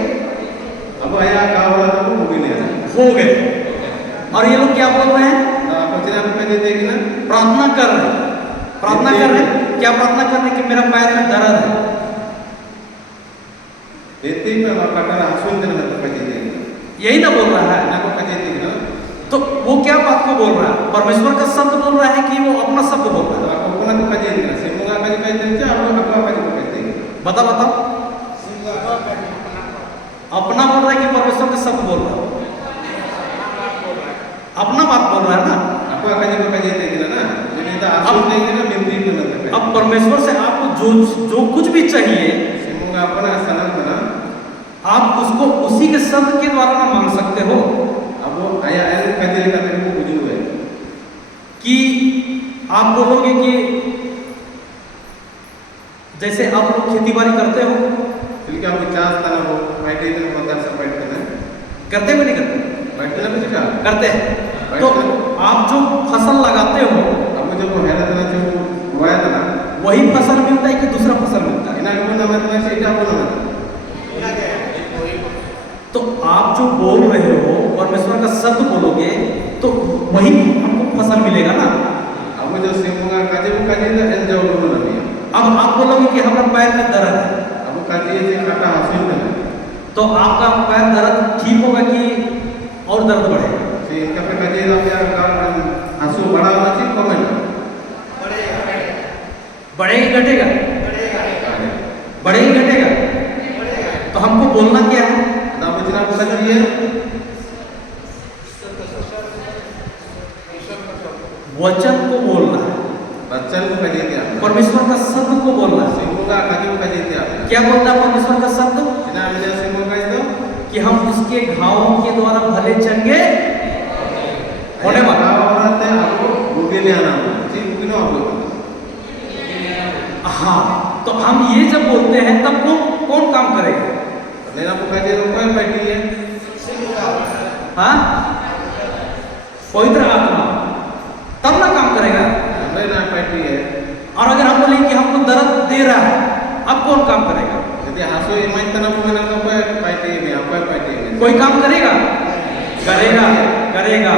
अब ayah kau orang tu mungkin ya, हो गए। और ये लोग क्या बोल रहे हैं? nah aku cina aku kaji ini ना, प्रार्थना कर रहे हैं, प्रार्थना कर रहे हैं। क्या प्रार्थना कर रहे हैं? कि मेरा पैर में दर्द है। itu memang kata langsung dengan aku kaji ini, यही ना बोल रहा है। nah aku kaji ini ना, तो वो क्या बात को बोल रहा है? परमेश्वर का शब्द बोल रहा है कि वो अपना शब्द बोल रहा है? aku pun aku kaji ini, semoga kaji ini aja, aku kaji ini. बता बताओ। अपना बोल रहा है कि परमेश्वर का शब्द बोल रहा है? अपना बात बोल रहा है ना। Aku akan juga kaji ini ना, jadi kita asal ini ना mimpi itu nanti. अब परमेश्वर से आपको जो कुछ भी चाहिए, Semoga apa ना salah mana, आप उसको उसी के शब्द के द्वारा ना मांग सकते हो। अब ayat kaji ini kata aku bujuk है, कि आप बोलोगे कि जैसे आप लोग खेती बाड़ी करते हो, jadi kamu cas tanah हो, baik itu kontak sampai itu ना, करते हो नहीं करते? baik itu apa juga? करते हैं। तो आप जो फसल लगाते हो, Kamu जो हेरा tanah जो buaya tanah, वही फसल मिलता है कि दूसरा फसल मिलता है? ini aku nama tanah sih aku nama. तो आप जो बोल रहे हो, परमेश्वर का शब्द बोलोगे तो वही हमको फसल मिलेगा ना। Aku जो semoga kaji itu enjoy dulu nanti. अब आप बोलोगे कि हमारा पैर में दर्द है, Aku kaji ini kata hasil mana, तो आपका पैर दर्द ठीक होगा कि और दर्द बढ़ेगा? sih kapan kaji itu akan hasil bada nanti komen. बढ़ेगा घटेगा? बढ़ेगा घटेगा? तो हमको बोलना क्या है? Nah, bacaan apa lagi ya? वचन को बोलना है, Bacaan ko kaji dia. परमेश्वर का शब्द को बोलना है। Semoga kaji ko kaji dia. क्या बोलता है परमेश्वर का शब्द? Sinabi niya semoga itu, कि हम उसके घावों के द्वारा भले चंगे होने वाला। orang teh aku begini anak, sih begini aku. हाँ, तो हम ये जब बोलते हैं तब कौन काम करेगा? Nena aku kaji apa yang baik dia? हाँ, पवित्र आत्मा तब ना काम करेगा। Nena baik dia. और अगर हम बोलें कि हमको दर्द दे रहा है, अब कौन काम करेगा? Jadi hasil iman tanah pengenal apa yang baik ini, apa yang baik ini? कोई काम करेगा? करेगा, करेगा।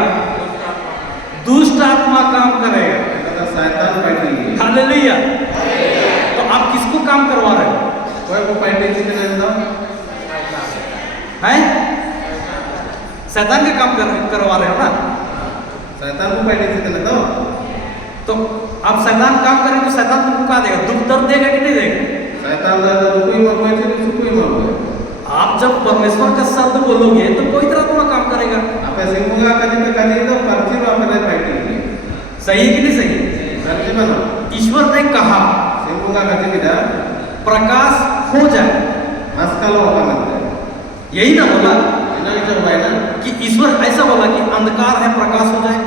दुष्ट आत्मा काम करेगा। Kata syaitan baik ini. Hallelujah. तो आप किसको काम करवा रहे हो? Kau aku baik ini sih nenda. हैं? शैतान के काम करवा रहे हो ना? Syaitan aku baik ini sih nenda. तो आप शैतान काम करें तो शैतान तुमको क्या देगा? दुख दर्द देगा कि नहीं देगा? Syaitan dah rukui mau itu rukui mau. आप जब परमेश्वर का शब्द बोलोगे तो कोई तरह का काम करेगा। Apa semoga kaji itu pasti apa yang baik ini. सही है कि नहीं सही? Nanti mana? ईश्वर ने कहा Semoga kaji kita प्रकाश हो जाए, mas kalau apa nanti? यही ना बोला Ini kita bayar. कि ईश्वर ऐसा बोला कि अंधकार है प्रकाश हो जाए,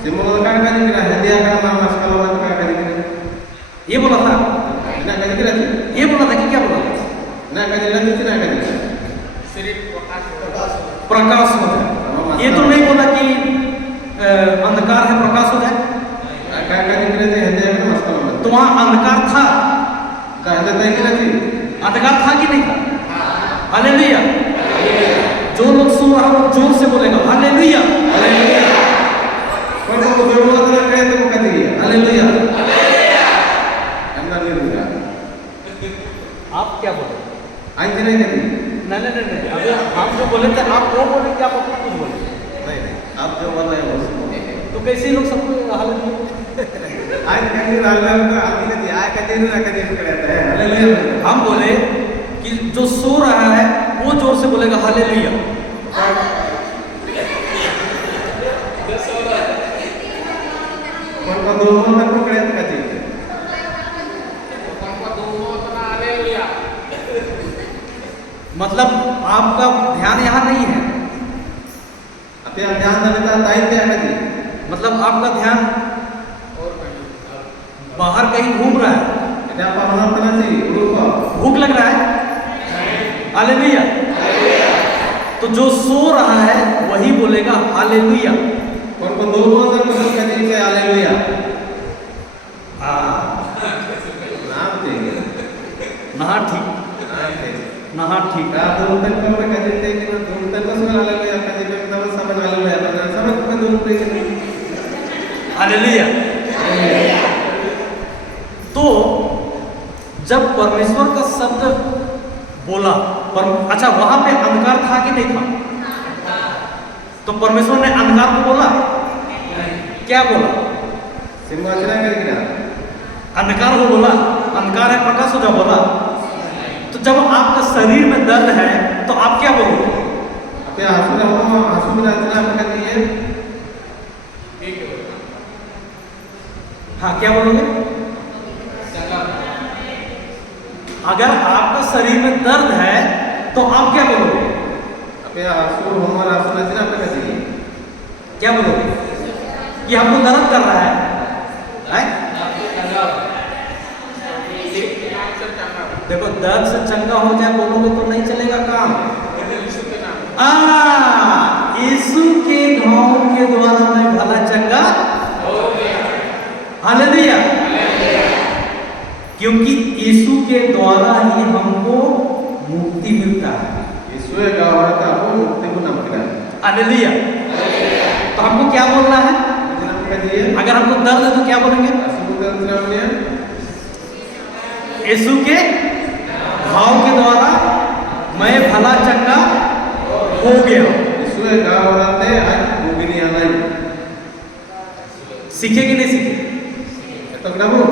Semoga kaji kita hadiah karena mas kalau apa kaji kita. ये बोला था? Ini kaji kita. ये बोला था कि क्या बोला था? Ini kaji lagi sih kaji. प्रकाश हो जाए। ये तो नहीं बोला कि अंधकार है प्रकाश हो जाए। Kaji kita sih hadiah karena mas kalau. तो वहाँ अंधकार था, Kaji kita kita sih. अंधकार था कि नहीं था? हालेलुया। जो लोग सुन रहा हो जोर से बोलेगा hallelujah, hallelujah, Kau mau berdoa atau kayak itu kaji ya? Hallelujah. Anda lihat juga. आप क्या बोले? Anjir ini kaji. नहीं, अभी आप जो बोले थे आप वो बोले कि आप अपना कुछ बोले? नहीं, आप जो बोल रहे हो उसको। तो कैसे लोग सबको हालेलुया? आज कहीं राजा का आदमी ने दिया कहीं ना कहीं कहता है हालेलुया। हम बोले कि जो सो रहा है वो जोर से बोलेगा हालेलुया। कौन को दो मन को कहते कहीं मतलब आपका ध्यान यहाँ नहीं है, अपने ध्यान देने का दायित्व है कहीं मतलब आपका ध्यान बाहर कहीं घूम रहा है, क्या पालन करना चाहिए ग्रुप भूख लग रहा है हालेलुया। तो जो सो रहा है वही बोलेगा हालेलुया। कौन को दो मन को कहीं के हालेलुया नाम देंगे नहा ठीक, नहा ठीक। रात दो तक को मैं कहते थे कि ना दो तक को सुना हालेलुया कहते थे तब समझ हालेलुया पता समझ को दो पे हालेलुया। तो जब परमेश्वर का शब्द बोला अच्छा वहां पे अंधकार था कि नहीं था? तो परमेश्वर ने अंधकार को बोला, क्या बोला? सिंहासना करके ना अंधकार को बोला अंधकार है प्रकाश हो जा बोला। तो जब आपका शरीर में दर्द है तो आप क्या बोलोगे? अपने आंसू में रचना करती है हाँ क्या बोलोगे? अगर आपका शरीर में दर्द है तो आप क्या बोलोगे? अपने आंसू हमारा आंसू रचना करती है क्या बोलोगे? कि हमको दर्द कर रहा है? देखो दर्द से चंगा हो जाए बोलोगे तो नहीं चलेगा काम। यीशु के घाव के द्वारा मैं भला चंगा हालेलुया। क्योंकि यीशु के द्वारा ही हमको मुक्ति मिलता है। यीशु के द्वारा का वो मुक्ति को नाम किया हालेलुया। तो हमको क्या बोलना है? अगर हमको दर्द है तो क्या बोलेंगे? यीशु के घाव के द्वारा मैं भला चंगा हो गया। यीशु के घाव होते आज भूखी नहीं आना सीखे कि नहीं सीखे? तो क्या वो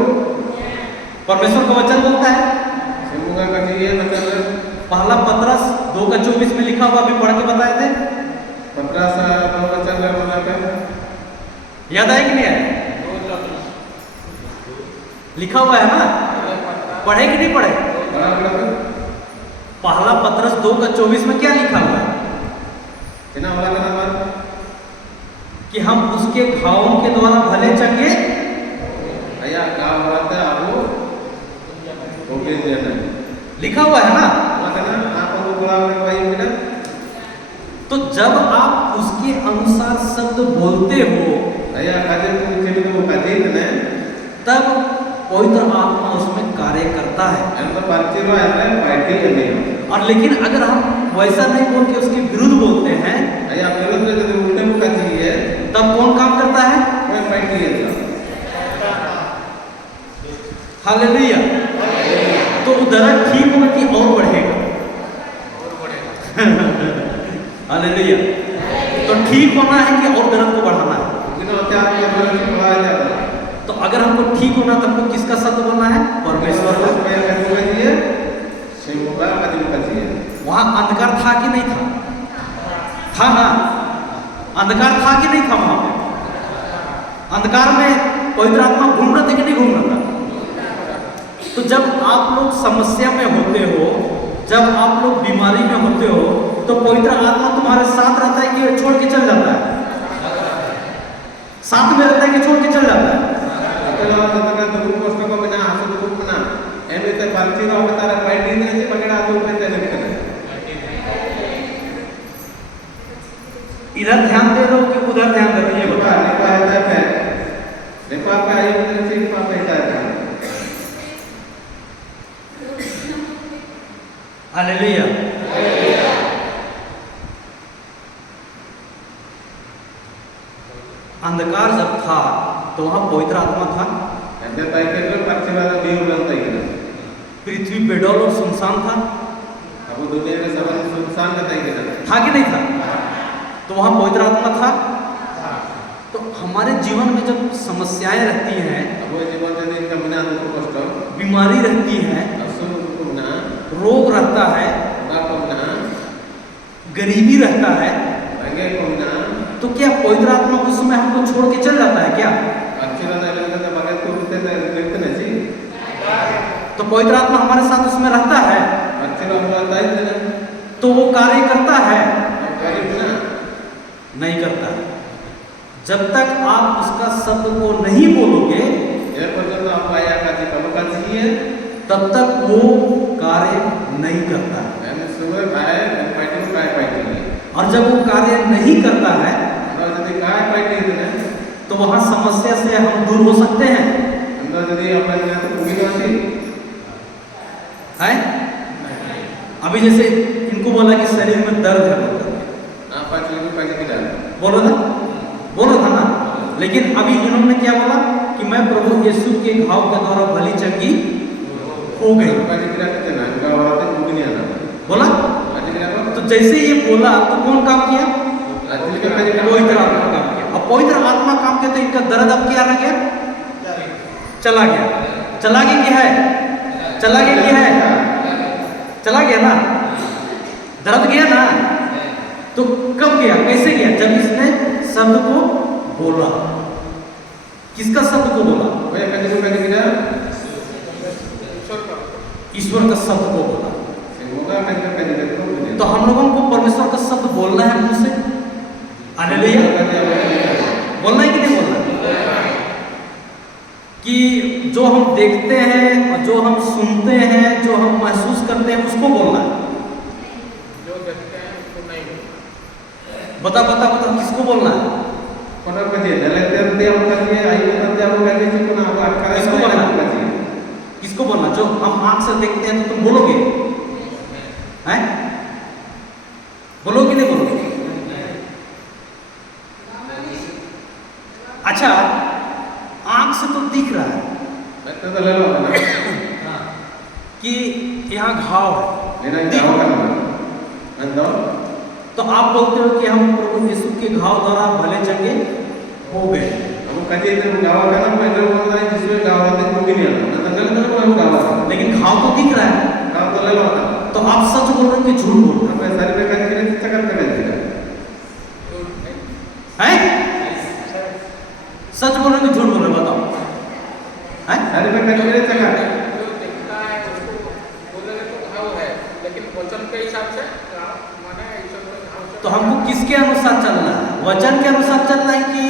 परमेश्वर का वचन बोलता है सिमुगा का जी है मतलब पहला पतरस 2:24 में लिखा हुआ अभी पढ़ के बताए थे। 15 सा वचन है बोला पे याद आया कि नहीं आया? लिखा हुआ है ना, पढ़े कि नहीं पढ़े? पहला पतरस 2:24 में क्या लिखा हुआ है? कि हम उसके घावों के द्वारा भले चंगे लिखा हुआ है ना। तो जब आप उसके अनुसार शब्द बोलते हो तब पवित्र आत्मा उसमें कार्य करता है। और लेकिन अगर हम वैसा नहीं बोल के उसके विरुद्ध बोलते हैं तब कौन काम करता है? हालेलुया। तो उधर ठीक होगा कि और बढ़ेगा? हालेलुया। तो ठीक होना है कि और दर्द को बढ़ाना है? तो अगर हमको ठीक होना तो हमको किसका शब्द बोलना है? परमेश्वर का। वहां अंधकार था कि नहीं था? था ना, अंधकार था कि नहीं था? वहां पे अंधकार में पवित्र आत्मा घूम रहा था कि नहीं घूम रहा था? तो जब आप लोग समस्या में होते हो, जब आप लोग बीमारी में होते हो तो पवित्र आत्मा तुम्हारे साथ रहता है कि छोड़ के चल जाता है? साथ में रहता है कि छोड़ के चल जाता है? इधर ध्यान दे रहे हो कि उधर ध्यान दे रहे हो? हालेलुया। अंधकार जब था तो वहां पवित्र आत्मा था। पृथ्वी बेडौल और सुनसान था। था कि नहीं था? तो वहां पवित्र आत्मा था। तो हमारे जीवन में जब समस्याएं रहती हैं, Abo जीवन में इनका बिना दुख कष्ट बीमारी रहती है, असुर दुख बिना रोग रहता है, बाप बिना गरीबी रहता है, लगे को बिना तो क्या पवित्र आत्मा उस समय हमको छोड़ के चल जाता है क्या? अक्षरा ना लगे तो बाकी तो उठते नहीं जी तो पवित्र आत्मा हमारे साथ उसमें रहता है, अक्षरा हम दायित्व ना तो वो कार्य करता है? कार्य बिना नहीं करता है। जब तक आप उसका शब्द को नहीं बोलोगे, ये पर्यंत आप आया का जी कब का जी है तब तक वो कार्य नहीं करता है। मैंने सुबह खाए पार्टी में पार्टी और जब वो कार्य नहीं करता है, और यदि काय पार्टी है तो वहां समस्या से हम दूर हो सकते हैं। अंदर यदि अपन यहाँ तो भूमि होती है? अभी जैसे इनको बोला कि शरीर में दर्द है, बोल करके आप 5 लोग पैसे की डाल बोलो था ना। लेकिन अभी इन्होंने क्या बोला कि मैं प्रभु यीशु के घाव के द्वारा भली चंगी हो गई। पैसे की डाल ना इनका औरत भूमि नहीं आना बोला पैसे की डाल तो जैसे ये बोला तो कौन काम किया? दिल के पैसे पवित्र आत्मा काम किया। अब पवित्र आत्मा काम किया तो इनका दर्द अब क्या रह गया? चला गया। चला गया क्या है? चला गया क्या है? चला गया ना, दर्द गया ना। तो कब गया, कैसे गया? जब इसने शब्द को बोला। किसका शब्द को बोला? वही पैसे की डाल ईश्वर का शब्द को बोला। होगा पैसे तो हम लोगों को परमेश्वर का शब्द बोलना है मुंह से। हालेलुया, बोलना है कि नहीं बोलना? कि जो हम देखते हैं और जो हम सुनते हैं, जो हम महसूस करते हैं, उसको बोलना है। जो देखते हैं उसको नहीं बता किसको बोलना है? कोना को जे दलते अंते हम कहिए आई बताते हम कहिए कि कोना आप आकर किसको बोलना? किसको बोलना? जो हम आंख से देखते हैं तो तुम बोलोगे, हैं? बोलोगे नहीं बोलोगे? अच्छा, आंख से तो दिख रहा है मैं तो ले लो ना कि यहाँ घाव है, लेना जाओ करना अंदर तो आप बोलते हो कि हम प्रभु यीशु के घाव द्वारा भले चंगे हो गए। हम कहिए इधर गावा करना मैं इधर बोल रहा है जिसमें गावा है वो भी नहीं आता ना गलत ना वो गावा लेकिन घाव तो दिख रहा है, गावा तो ले लो ना तो आप सच बोल रहे हो कि झूठ बोल रहे हमें सारे पे करके नहीं चक्कर कर देगा हो? हैं? सच बोल रहे हो कि झूठ बोल रहे हो? बताओ, हैं? सारे पे करके नहीं चक्कर जो दिखता है उसको बोलेंगे तो घाव है, लेकिन वचन के हिसाब से माने ईश्वर के घाव से। तो हमको किसके अनुसार चलना है? वचन के अनुसार चलना है कि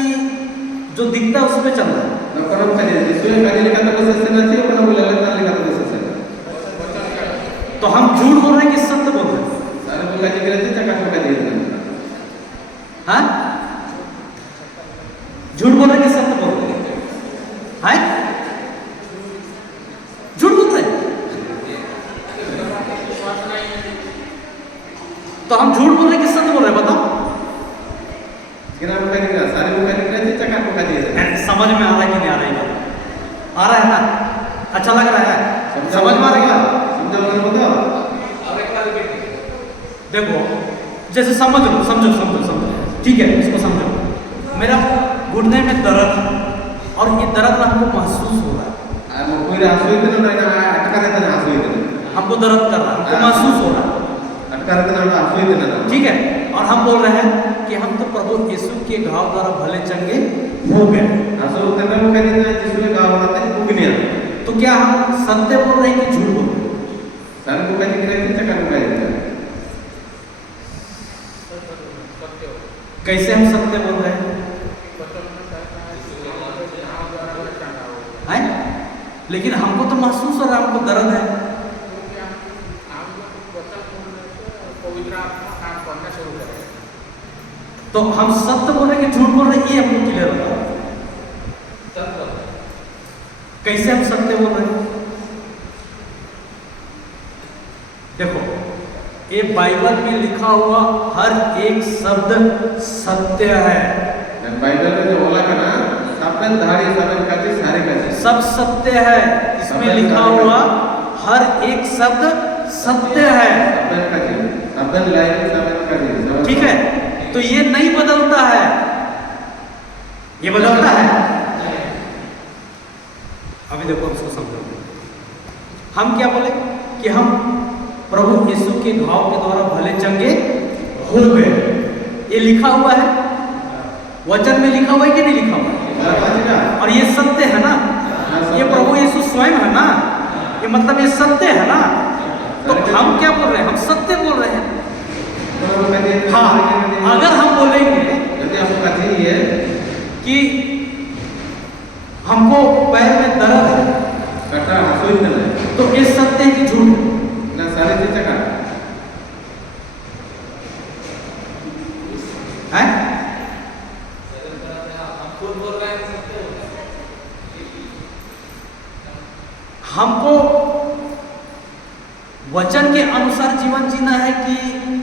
जो दिखता है उस पर चलना है? ना करम चाहिए जिसमें गाली लिखा तो सस्ते ना चाहिए अपना बोला लेता लिखा तो सस्ते तो हम झूठ बोल रहे हैं कि सत्य बोल रहे हैं? सारे बोला जी करे चक्कर को कहिए हाँ, झूठ बोल रहे हैं कि सत्य बोल रहे हैं? हैं? झूठ बोल रहे हैं तो हम झूठ बोल रहे हैं कि सत्य बोल रहे हैं? बताओ, ग्राम का निकला सारे को निकला चक्कर को कहिए समझ में आ रहा है कि नहीं आ रहा है? आ रहा है ना? अच्छा लग रहा है? समझ में आ रहा है? समझो मत बताओ देखो, जैसे समझो, ठीक है, इसको समझो। मेरा घुटने में दर्द है और ये दर्द हमको महसूस हो रहा है। कोई आंसू इतना ना अटका रहता ना आंसू इतना हमको दर्द कर रहा है, हमको महसूस हो रहा है, अटका रहता ना आंसू इतना ना ठीक है। और हम बोल रहे हैं कि हम तो प्रभु यीशु के घाव द्वारा भले चंगे हो गए। आंसू उतना वो कह देता है जिसमें गाँव होता है वो भी नहीं आता तो क्या हम सत्य बोल रहे हैं कि झूठ बोल रहे हैं? सारे को कह देते हैं चक्कर को कह देता है कैसे हम सत्य बोल रहे हैं? हैं? लेकिन हमको तो महसूस हो रहा है, हमको दर्द है। पवित्र आत्मा काम करना शुरू करेगा। तो हम सत्य बोल रहे हैं कि झूठ बोल रहे हैं, ये हमको क्लियर होगा। कैसे हम सत्य बोल रहे हैं? देखो, ये बाइबल में लिखा हुआ हर एक शब्द सत्य है। बाइबल में जो बोला का ना सबन धारी सबन का जी सारे का जी सब सत्य है। इसमें लिखा हुआ हर एक शब्द सत्य है। सबन का जी सबन लाइन सबन का जी ठीक है, तो ये नहीं बदलता है, ये बदलता है? अभी देखो इसको समझो। हम क्या बोले कि हम प्रभु यीशु के घाव के द्वारा भले चंगे हो गए। ये लिखा हुआ है, वचन में लिखा हुआ है कि नहीं लिखा हुआ है? और ये सत्य है ना, ये प्रभु यीशु स्वयं है ना, ये मतलब ये सत्य है ना। तो हम क्या बोल रहे हैं? हम सत्य बोल रहे हैं। हाँ, अगर हम बोलेंगे कि हमको पैर में दर्द है, तो ये सत्य है कि झूठ है? हमको वचन के अनुसार जीवन जीना है कि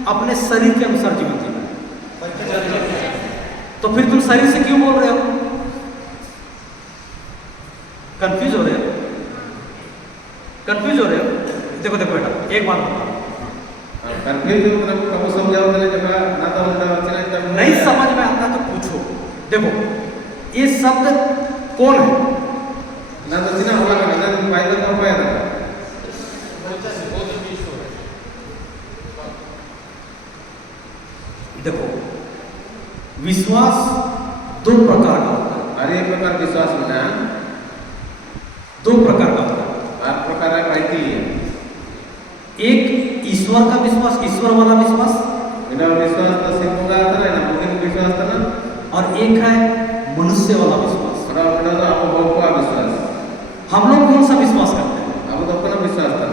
अपने शरीर के अनुसार जीवन जीना है? तो फिर तुम शरीर से क्यों बोल रहे हो? कंफ्यूज हो रहे हो? कंफ्यूज हो रहे हो? देखो देखो बेटा, एक बात बताओ, नहीं समझ में आता तो पूछो। देखो, ये शब्द कौन है? देखो, विश्वास दो प्रकार का होता है। अरे एक प्रकार विश्वास बना, दो प्रकार का होता है। आठ प्रकार है माहिती है। एक ईश्वर का विश्वास, ईश्वर वाला विश्वास, बिना विश्वास तो सिंह आता है ना, मुझे विश्वास था ना। और एक है मनुष्य वाला विश्वास। बड़ा बड़ा तो आपको बहुत का विश्वास। हम लोग कौन सा विश्वास करते हैं? आपको तो अपना विश्वास था,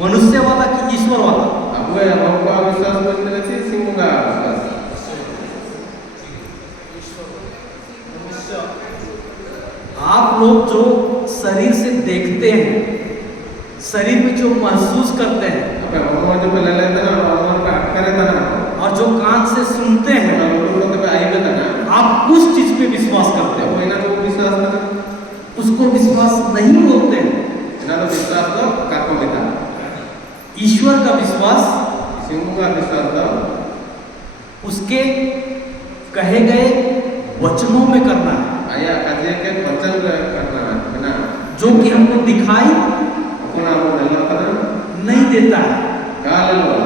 मनुष्य वाला कि ईश्वर वाला? आपको बहुत का विश्वास बोलते थे, सिंह का विश्वास। आप लोग जो शरीर से देखते हैं, शरीर में जो महसूस करते हैं, अपने भगवान जो पहले लेते ना, भगवान का हक करे था ना, और जो कान से सुनते हैं, लोगों को तो आई में था ना, आप उस चीज पे विश्वास करते अब हो, इना तो विश्वास था ना, उसको विश्वास नहीं बोलते हैं। इना तो विश्वास तो काको में था। ईश्वर का विश्वास, सिंह का विश्वास था, उसके कहे गए वचनों में करना है, आया अजय के वचन करना है, बिना जो कि हमको दिखाई अपना आपको नहीं करना, नहीं देता है। काल लो,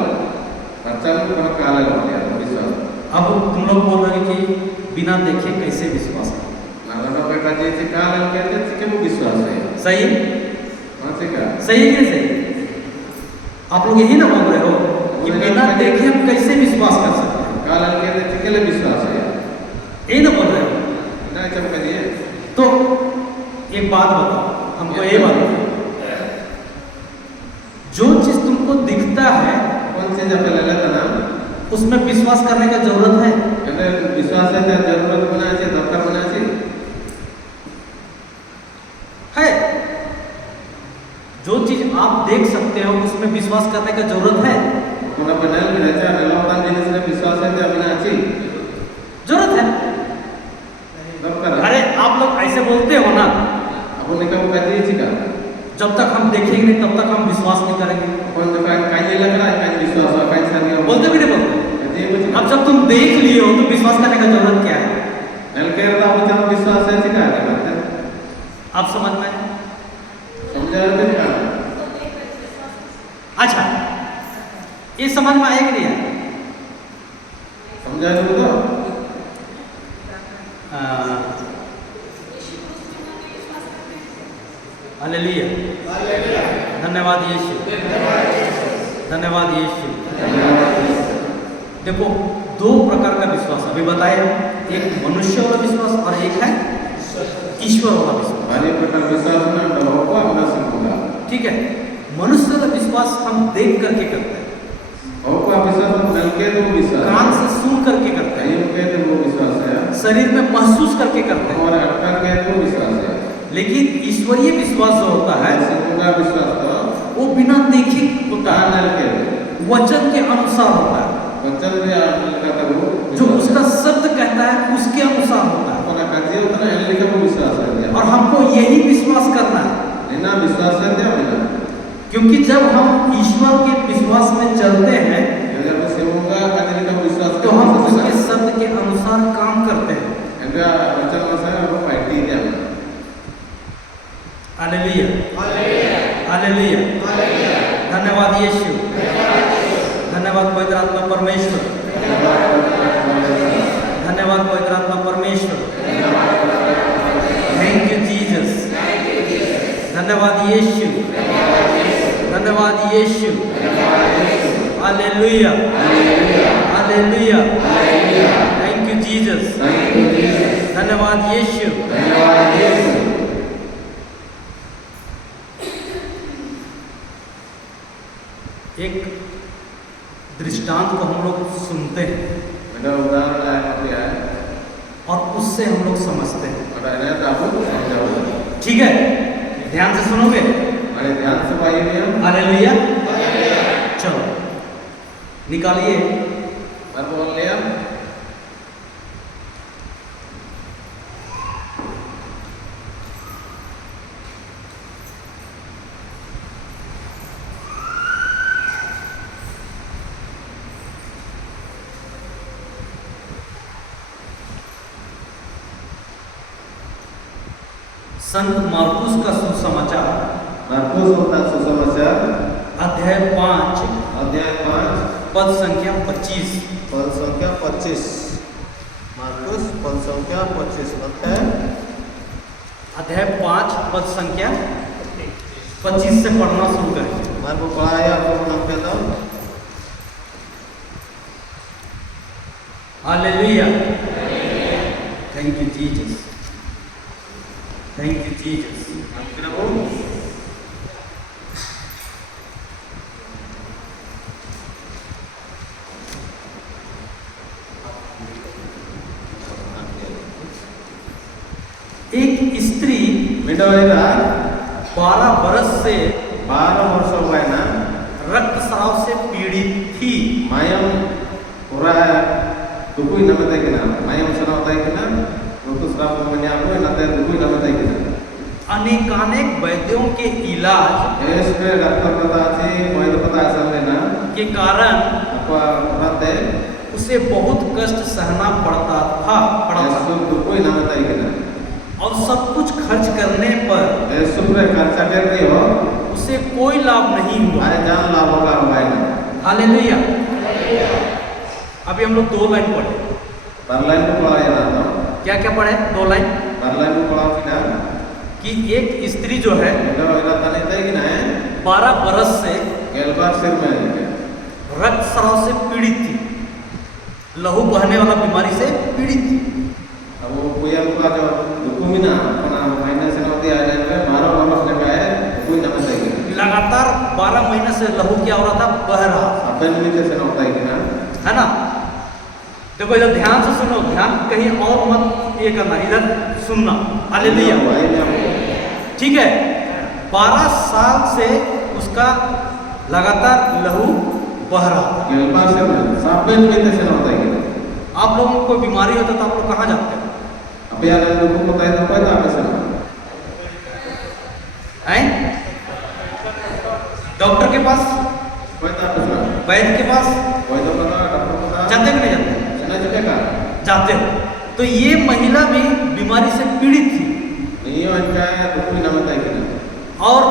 वचन को काल लो यार विश्वास। अब तुम लोग बोल रहे हैं कि बिना देखे कैसे विश्वास करें? नारायण पे का जैसे काल लो कहते हैं कि वो विश्वास है। सही? कौन से का? सही है? सही? आप लोग यही ना बोल रहे हो कि बिना देखे हम कैसे विश्वास कर सकते हैं? काल लो कहते हैं कि विश्वास है, यही ना बोल रहे हो? ना चमक दिए। तो एक बात बताओ हमको, ये बात बताओ, जो चीज तुमको दिखता है कौन से जब पहले लेता ना, उसमें विश्वास करने का जरूरत है? अगर विश्वास है तो जरूरत बना चाहिए, दरकार बना चाहिए है? जो चीज आप देख सकते हो उसमें विश्वास करने का जरूरत है? अपना बनल में रहता है, नलौतान जिन्हें से विश्वास है तो बना चाहिए, जरूरत है? दरकार। अरे आप लोग ऐसे बोलते हो ना, अब उन्हें कब कर दिए चिका, जब तक हम देखेंगे नहीं तब तक हम विश्वास नहीं करेंगे। कौन तो काई लग रहा है, काई विश्वास है, काई सारी बोलते भी नहीं बोलते? अब जब तुम देख लिए हो तो विश्वास करने का जरूरत क्या है? नलकेर का बच्चा विश्वास है चिका क्या बात है? आप समझ में आए? समझा रहे थे क्या? अच्छा, ये समझ में आया कि नहीं आया? समझा रहे तो हालेलुया, धन्यवाद यीशु, धन्यवाद यीशु। देखो, दो प्रकार का विश्वास अभी बताया, एक मनुष्य वाला विश्वास और एक है ईश्वर वाला विश्वास। वाले प्रकार विश्वास ना डरो को अपना सीखूंगा, ठीक है? मनुष्य वाला विश्वास हम देख करके करते हैं, और को विश्वास हम नलके तो विश्वास, कान से सुन करके करते हैं, कहीं के तो वो विश्वास है, शरीर में महसूस करके करते हैं। और अटका के तो विश्वास है। लेकिन ईश्वरीय विश्वास जो होता है सीखूंगा विश्वास तो वो बिना देखे होता है, नलके वचन के अनुसार होता है, वचन में आप कहता वो जो उसका शब्द कहता है उसके अनुसार होता है। अपना काजी उतना एल का वो विश्वास है, और हमको यही विश्वास करना है, बिना विश्वास है क्या बिना, क्योंकि जब हम ईश्वर के विश्वास में चलते हैं अगर सीखूंगा काजी का विश्वास तो हम उसके शब्द के अनुसार काम करते हैं। इनका वचन में हालेलुया, हालेलुया, धन्यवाद यीशु, धन्यवाद पवित्र आत्मा परमेश्वर, धन्यवाद पवित्र आत्मा परमेश्वर, थैंक यू जीसस, धन्यवाद यीशु, धन्यवाद यीशु, hallelujah, hallelujah, thank you Jesus, धन्यवाद यीशु। एक दृष्टांत को हम लोग सुनते हैं Ada udaran lain apa ya? और उससे हम लोग समझते हैं, Ada ini tahu jauh. ठीक है? ध्यान से सुनोगे? Ada ध्यान से पाइए नहीं हम. हालेलुया, चलो निकालिए Baru boleh lihat. संत मार्कुस का सुसमाचार Markus tentang susamacar अध्याय 5 अध्याय 5 पद संख्या 25। पद संख्या 25 मार्कुस पद संख्या 25 है अध्याय 5 पद संख्या 25 से पढ़ना शुरू करें। मार्को पढ़ाया आपको नाम कहता हूँ hallelujah, thank you Jesus, thank you Jesus. एक स्त्री Widowa 12 बरस से 12 वर्ष वयना रक्तस्राव से पीड़ित थी। mayam ura tukui nama taikina mayam sana taikina untuk serap namanya aku nanti tukui nama taikina अनेकानेक वैद्यों के इलाज SPP डॉक्टर पता से वैद्य पता असल लेना के कारण apa rate उसे बहुत कष्ट सहना पड़ता था। SPP tukui nama taikina और सब कुछ खर्च करने पर SPP खर्चा करती हो उसे कोई लाभ नहीं हुआ। अरे जान लाभ होगा वयना हालेलुया। अभी हम लोग 2 लाइन पढ़े। परलाइन को पढ़ा या ना क्या क्या पढ़े? 2 लाइन परलाइन को पढ़ा कि ना कि एक स्त्री जो है विधवा तने ताइकिना है 12 बरस से गेलबार सिर में है रक्तस्राव से पीड़ित थी, लहू बहने वाला बीमारी से पीड़ित थी। अब वो पुया को जो दुकुमिना अपना महीने से नौती आ जाए में 12 वर्ष ने गए कोई ना बताएगी लगातार 12 महीने से लहू क्या हो रहा था? बह रहा था, अपन में से नौता है कि ना है ना? देखो इधर ध्यान से सुनो, ध्यान कहीं और मत ये करना, इधर सुनना। हालेलुया, ठीक है? 12 साल से उसका लगातार लहू बह रहा था। गेलबार सिर में सापेन में से नौता है कि ना आप लोगों को कोई बीमारी होता तो आप लोग कहाँ जाते हैं? अब यार लोगों को बताए तो कोई दावे से ना हैं? डॉक्टर के पास, कोई दावे से ना वैद्य के पास कोई तो पता डॉक्टर पता जाते कि नहीं जाते? चला चलेगा जाते हो। तो ये महिला भी बीमारी से पीड़ित थी नहीं हो इनका दुकुई ना बताए कि ना और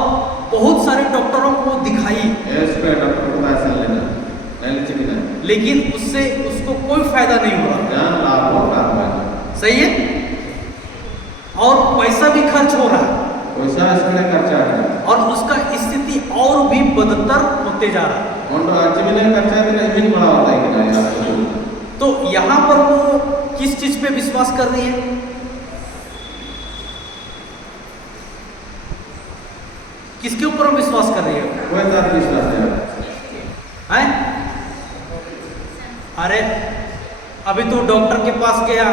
बहुत सारे डॉक्टरों को दिखाई, SPP डॉक्टर को पता असल लेना नहीं चिकिना लेकिन उससे उसको कोई फायदा नहीं हुआ। जान लाभ होगा वयना सही है? और पैसा भी खर्च हो रहा है पैसा इसमें खर्चा है और उसका स्थिति और भी बदतर होते जा रहा है। और आज में नहीं खर्चा है तो नहीं बड़ा होता है कि ना यार तो यहाँ पर वो किस चीज पे विश्वास कर रही है? किसके ऊपर हम विश्वास कर रही है? कोई दार विश्वास है हैं? अरे अभी तो डॉक्टर के पास गया,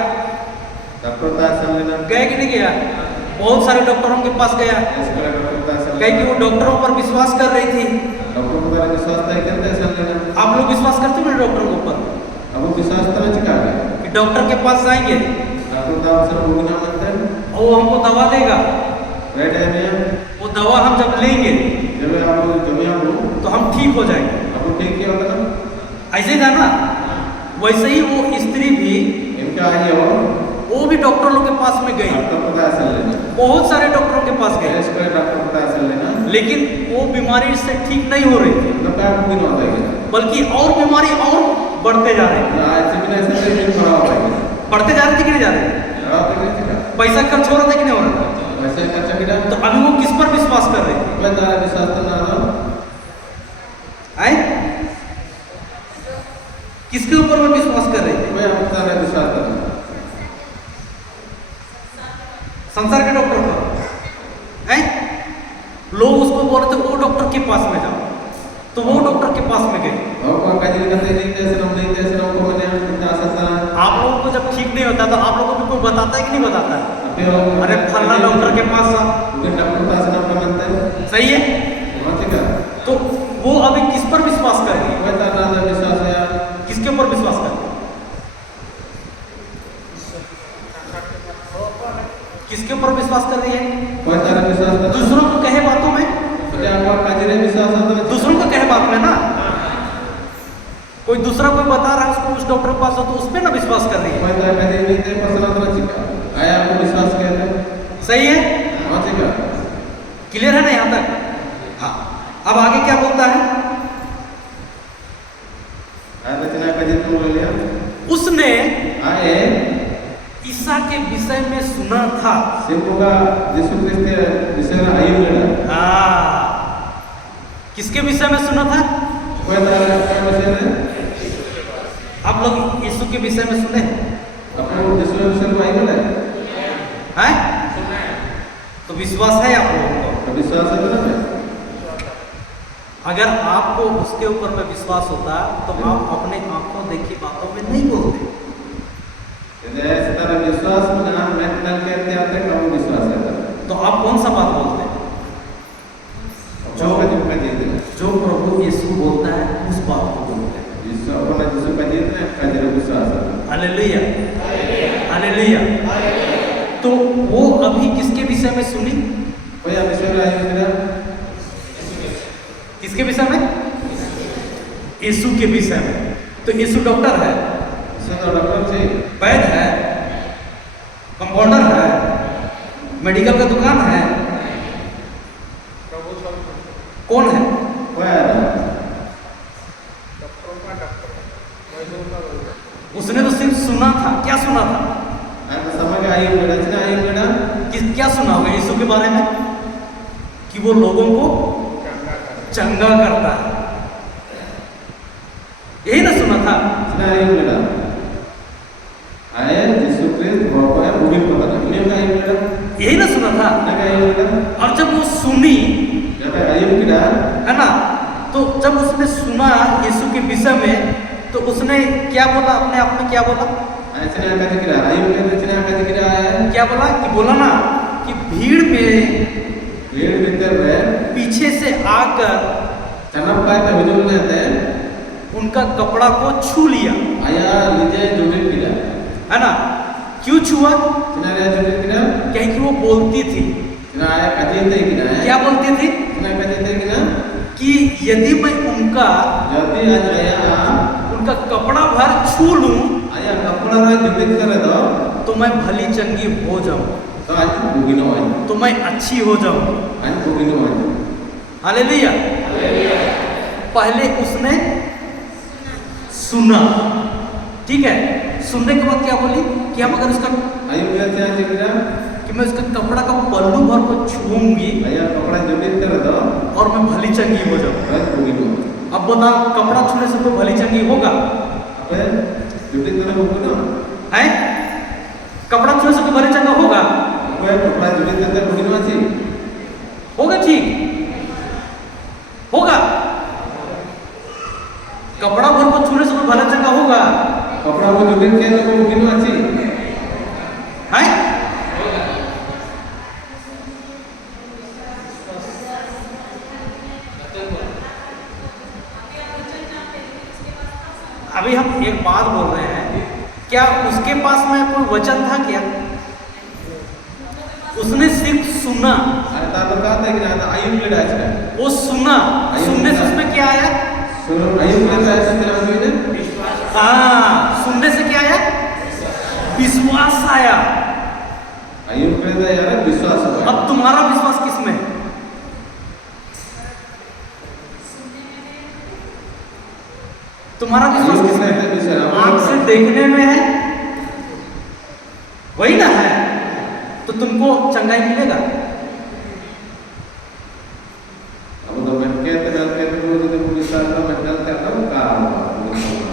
डॉक्टर का असल लेना गए कि नहीं गया? बहुत सारे डॉक्टरों के पास गया, SPP डॉक्टर का असल कहीं कि वो डॉक्टरों पर विश्वास कर रही थी। डॉक्टर को बारे विश्वास नहीं करते असल लेना आप लोग विश्वास करते हो मेरे डॉक्टरों के ऊपर अब वो विश्वास तरह चिका है कि डॉक्टर के पास जाएंगे डॉक्टर का अवसर वो ना मानते हैं और वो हमको दवा देगा, रेड है में वो दवा हम जब लेंगे जब आप जमिया हो तो हम ठीक हो जाएंगे। अब ठीक किया होता ना ऐसे ही था ना? वैसे ही वो स्त्री भी, इनका आई हो वो भी डॉक्टर लोग के पास में गई डॉक्टर को असल लेना बहुत सारे डॉक्टरों के पास गए, बेस कोई डॉक्टर पता असेल ना लेकिन वो बीमारी से ठीक नहीं हो रही थी, तो क्या बुगिन होता है बल्कि और बीमारी और बढ़ते जा रही थी। आज से बिना ऐसे भी खड़ा होता है बढ़ते जा रही थी कि नहीं जा रही थी? खड़ा होता है क्या पैसा खर्च हो रहा था कि नहीं हो रहा था? वैसे खर्चा किया तो अभी वो किस पर विश्वास कर रही थी? मैं तारा विश्वास करना ना आए किसके ऊपर वो विश्वास कर रही थी? मैं अब तारा विश्वास करना संसार के डॉक्टर पर हैं? लोग उसको बोल रहे थे वो डॉक्टर के पास में जाओ, तो वो डॉक्टर के पास में गए। और को काजी करते नहीं जैसे ना को मैंने बता सकता आप लोगों को जब ठीक नहीं होता तो आप लोगों को कोई बताता है कि नहीं बताता है? अरे फलना डॉक्टर के पास जा, डॉक्टर पास ना मानते हैं सही है। हाँ ठीक है तो वो अभी किस पर विश्वास कर रही है? मैं तारा विश्वास है यार किसके ऊपर विश्वास कर रही है? किसके ऊपर विश्वास कर रही है? मैं तारा विश्वास करना दूसरों को कहे बातों में, तो क्या आपका काजी रे विश्वास है दूसरों को कहे बात में ना, कोई दूसरा कोई बता रहा है उसको उस डॉक्टर के पास हो तो उस पर ना विश्वास कर रही है। मैं तारा काजी नहीं थे पसंद तो चिका आया आपको विश्वास कहते हैं सही है, हाँ ठीक है क्लियर है ना यहाँ तक? हाँ, अब आगे क्या बोलता है? आया रचना काजी तुम बोल लिया उसने आए ईसा के विषय में सुना था। सिंपुगा यीशु क्रिस्त विषय में आयु लेना हाँ, किसके विषय में सुना था? कोई तारा क्या विषय में आप लोग यीशु के विषय में सुने अपने यीशु के विषय में आयु लेना हैं? तो विश्वास है आप लोगों को? तो विश्वास है ना मैं अगर आपको उसके ऊपर में विश्वास होता तो आप अपने आंखों देखी बातों में नहीं बोलते। ऐसे तरह विश्वास में ना मैं नल कहते आते हैं कब विश्वास है तो आप कौन सा बात बोलते हैं? जो प्रभु यीशु बोलता है उस बात को बोलते हैं। यीशु अपना यीशु का जीत है का जरूर विश्वास है हालेलुया, हालेलुया। तो वो अभी किसके विषय में सुनी? कोई विषय में आयु मेरा किसके विषय में? यीशु के विषय में। तो यीशु डॉक्टर है, तो डॉक्टर जी वैद्य है, कंपाउंडर है, मेडिकल का दुकान है, प्रभु सब कौन है? कोई आया डॉक्टरों का डॉक्टर वैद्यों का वैद्य। उसने तो सिर्फ सुना था। क्या सुना था? तो समझ आयु मेरा रचना आयु मेरा क्या सुना होगा यीशु के बारे में? कि वो लोगों को चंगा करता है, यही ना सुना था? रचना आयु मेरा आए यीशु क्रिस्त बाबा है बुगिन पता नहीं उन्हें का आयु मेरा यही ना सुना था? ना का आयु मेरा और जब वो सुनी जब आयु किरा है ना, तो जब उसने सुना यीशु के विषय में तो उसने क्या बोला? अपने आप में क्या बोला? रचना का किरा आयु में रचना का किरा है क्या बोला? कि बोला ना कि भीड़ में भीड़ भीतर में पीछे से आकर चनप का तो हुजूर ने थे उनका कपड़ा को छू लिया, आया लीजे जुबिन किरा है ना? क्यों छुआ? चना रे जुबिन किरा क्योंकि वो बोलती थी। चना आया कजीते किरा है क्या बोलती थी? चना कजीते किरा कि यदि मैं उनका जल्दी आज आया उनका कपड़ा भर छू लूं आया कपड़ा रे जुबिन करे तो मैं भली चंगी हो जाऊं, तो आज बुगिनो है तो मैं अच्छी हो जाऊं। आज बुगिनो है हालेलुया। पहले उसने सुना, ठीक है? सुनने के बाद क्या बोली? कि हम अगर उसका आयु मेरा क्या किरा कि मैं उसका कपड़ा का पल्लू भर को छूऊंगी आया कपड़ा जुबिन करे तो और मैं भली चंगी हो जाऊं। आज बुगिनो अब बता, कपड़ा छूने से कोई भली चंगी होगा? अबे जुबिन करे बुगिनो है? कपड़ा छूने से कोई भली चंगा होगा? कोई कपड़ा जुबिन करे बुगिनो अछि होगा? ठीक होगा? कपड़ा भर को छूने से कोई भला चंगा होगा? कपड़ा को जुबिन के तो बुगिनो अछि है? अभी हम एक बात बोल रहे हैं, क्या उसके पास में कोई वचन था क्या? उसने सिर्फ सुना, अरे ता बता दे कि ना आयु मेरा है वो सुना, सुनने से उसमें क्या आया? सुनो आयु मेरा ऐसा तेरा में हाँ, सुनने से क्या आया? विश्वास आया। आयु मेरा यार विश्वास तुम्हारा विश्वास Ayun, किसमें kita bisa है? apa? आंख से देखने में है, वही ना है, तो तुमको चंगाई मिलेगा। Ako daw mental mo jadi bisa na mental tayo ka.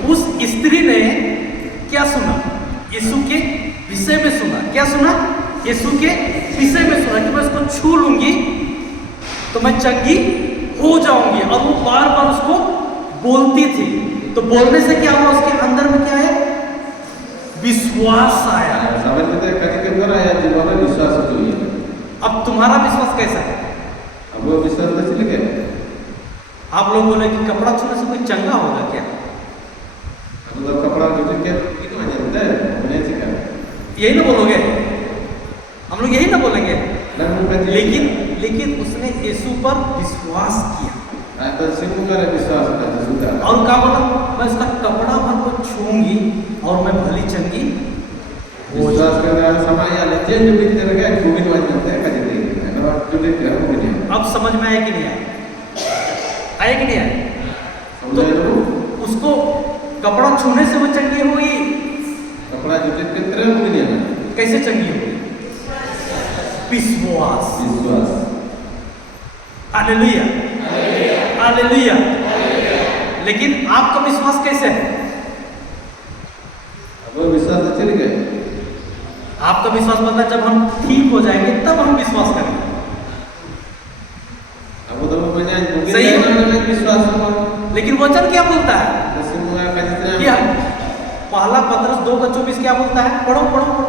उस स्त्री ने क्या सुना? यीशु के विषय में सुना। क्या सुना? यीशु के विषय में सुना कि मैं उसको छू लूंगी तो मैं चंगी हो जाऊंगी, और वो बार बार उसको बोलती थी। तो बोलने से क्या हुआ? उसके अंदर में क्या है? विश्वास आया। Sabi kita kaki kita ya jiwa विश्वास itu ya. अब तुम्हारा विश्वास कैसा है? अब वो विश्वास तो चले गए। आप लोग बोले कि कपड़ा छूने से कोई चंगा होगा क्या? अब तो कपड़ा जो के कितना आ जाता है मैंने सीखा। यही ना बोलोगे? हम लोग यही ना बोलेंगे। लेकिन उसने यीशु पर विश्वास किया तो सिर्फ का विश्वास था जिसका। और क्या बोला? मैं उसका कपड़ा भर को छूंगी और मैं भली चंगी हो विश्वास करने वाला समय या लेते जो भी तेरे के खूबी नवाज करते हैं कहीं नहीं है और जो भी कर वो नहीं। अब समझ में आया कि नहीं आया? आया कि नहीं आया? समझे तो उसको कपड़ा छूने से वो चंगी हुई। कपड़ा जो के तरह वो नहीं है। कैसे चंगी हुई? विश्वास। विश्वास। Hallelujah, hallelujah. लेकिन आपका विश्वास कैसे है? अब वो विश्वास तो चले गए। आपका विश्वास बनता है जब हम ठीक हो जाएंगे तब हम विश्वास करेंगे। अब तो मैंने सही है। विश्वास हुआ। लेकिन वचन क्या बोलता है? सिमुआ का जितना क्या पहला पत्रस 2:24 क्या बोलता है? पढ़ो पढ़ो पढ़ो।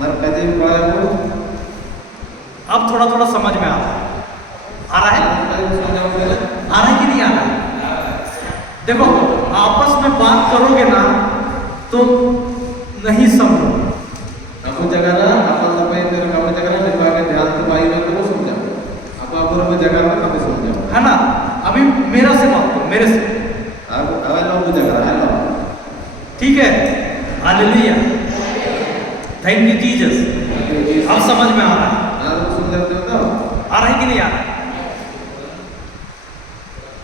मरकजी पढ़ा वो अब थोड़ा थोड़ा समझ में आ रहा है। आ रहा है? आ रहा है कि नहीं आ रहा है? देखो, आपस में बात करोगे ना तो नहीं समझो। आपको जगह ना अपन तो भाई तेरे काम जगह ना लिखवा के ध्यान से भाई में तो समझा। आप आप जगह में कभी समझा। है ना? अभी मेरा से बात करो, मेरे से। आप लोग जगह है ना। ठीक है? Hallelujah, thank you Jesus. अब समझ में आ रहा है। आप सुन लेते हो तो आ रहा है कि नहीं आ रहा है?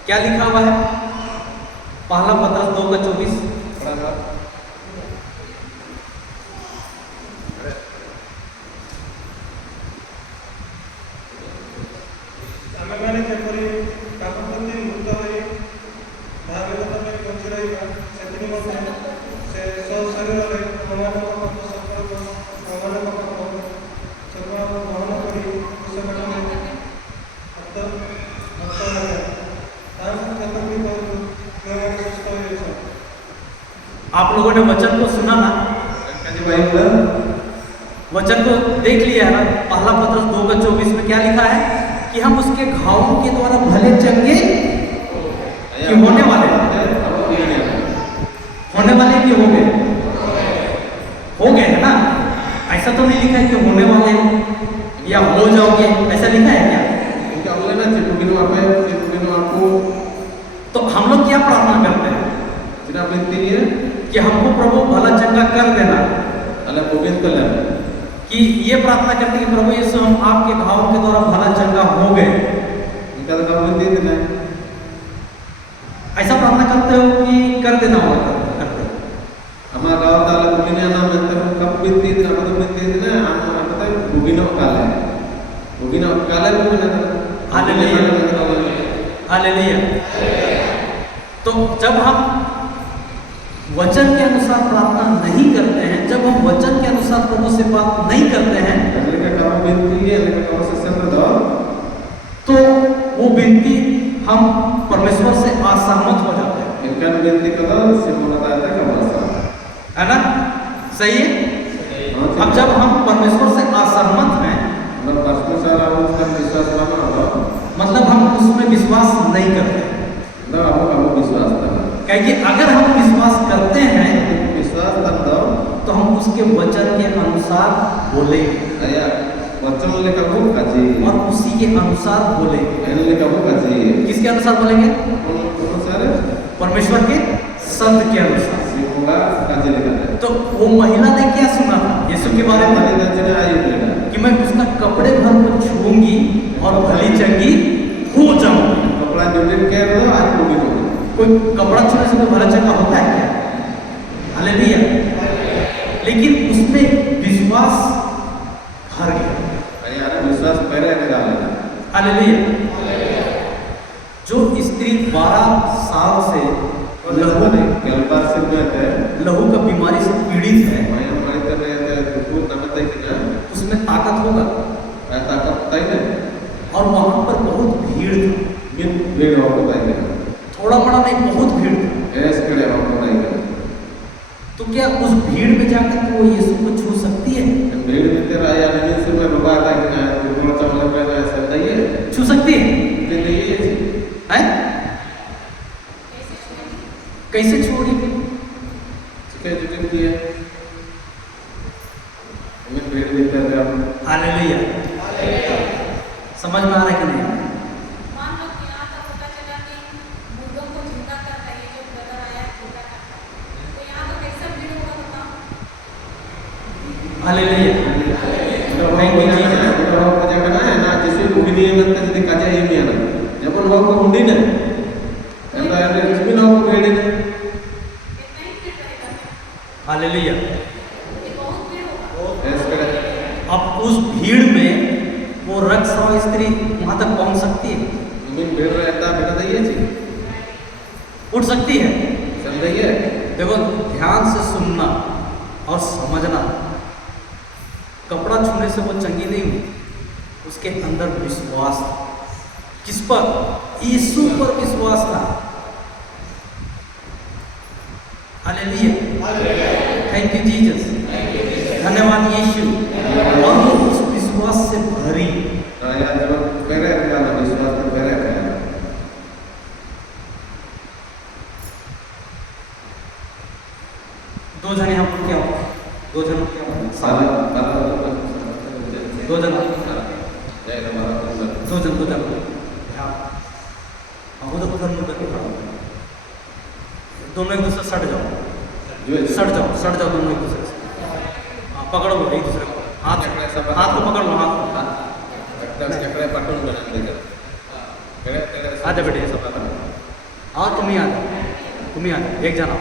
क्या लिखा हुआ है? पहला पत्रस 2:24। पढ़ा ଆମେମାନେ ଯେପରି ପାପ ପ୍ରତି ମୃତ ହୋଇ ଧାର୍ମିକତା ପାଇଁ ବଞ୍ଚି ରହିବା, ସେଥିନିମନ୍ତେ ସେ ଶରୀରରେ ଆମମାନଙ୍କ ପାପ ଗ୍ରହଣ କରି କୁଶକାଠରେ आप लोगों ने वचन को सुना ना? वचन को देख लिया है ना? पहला पत्रस 2:24 में क्या लिखा है कि हम उसके घावों के द्वारा भले चंगे कि होने वाले कि हो गए? हो गए है ना? ऐसा तो नहीं लिखा है कि होने वाले हो या हो जाओगे, ऐसा लिखा है क्या? तो हम लोग क्या प्रार्थना करते हैं कि हमको प्रभु भला चंगा कर देना, कि ये प्रार्थना करते हैं कि प्रभु यीशु हम आपके घावों के द्वारा भला चंगा हो गए। ऐसा प्रार्थना करते हो कि कर देना होगा? करते हो। हमारा गाँव ताला बुगिना नाम है कब बिंती दिन अब तो बिंती दिन है हम पता है बुगिना काला बुगिना हालेलुया, हालेलुया। तो जब हम वचन के अनुसार प्रार्थना नहीं करते हैं, जब हम वचन के अनुसार प्रभु से बात नहीं करते हैं, तो वो विनती हम परमेश्वर से असहमत हो जाते हैं। है ना? सही है? अब जब हम परमेश्वर से असहमत हैं, मतलब हम उसमें विश्वास नहीं करते। क्योंकि अगर हम विश्वास करते हैं तो हम उसके वचन के अनुसार बोलेंगे और उसी के अनुसार बोलेंगे। किसके अनुसार बोलेंगे? परमेश्वर के शब्द के अनुसार। तो वो महिला ने क्या सुना था यीशु के बारे में? कि मैं उसका कपड़े भर को छूंगी और भली चंगी हो जाऊंगी। कोई कपड़ा छूने से कोई भला चंगा होता है क्या? हालेलुया। लेकिन उसमें विश्वास भर गया। आणि यार विश्वास पहले निघाला हालेलुया। जो स्त्री 12 साल से लहू का बीमारी से पीड़ित है, उसमें ताकत होगा और वहां पर बहुत भीड़ थी, थोड़ा बड़ा नहीं, बहुत भीड़ थी। तो क्या उस भीड़ में जाकर वो यीशु को छू सकती है? छू सकती है? हैं? कैसे छोड़ी? हालेलुया। समझ में आ रहा है कि नहीं? मान लो कि यहाँ तक पता चला कि मुर्गों को जिंदा कर रहा है, ये जो ब्रदर आया जिंदा करता है, तो यहाँ तो कैसा भीड़ होगा बताओ? हालेलुया। कितना ही भीड़ रहेगा? हालेलुया। ये बहुत भीड़ होगा। अब उस भीड़ में वो रक्तस्राव स्त्री वहां तक पहुंच सकती है? उठ सकती है? देखो, ध्यान से सुनना और समझना। कपड़ा छूने से वो चंगी नहीं हुई, उसके अंदर विश्वास था। किस पर? यीशु पर विश्वास था। हालेलुया। Thank you Jesus. धन्यवाद यीशु। और वो उस विश्वास से भरी। दो जन यहाँ पर क्या हो? दो जन क्या हो? दो जन दोनों एक दूसरे सट जाओ दोनों एक दूसरे से। पकड़ो लो एक दूसरे को, हाथ को पकड़ लो, हाथ को। आजा बेटे, सब आओ, तुम ही आ जाओ, एक जना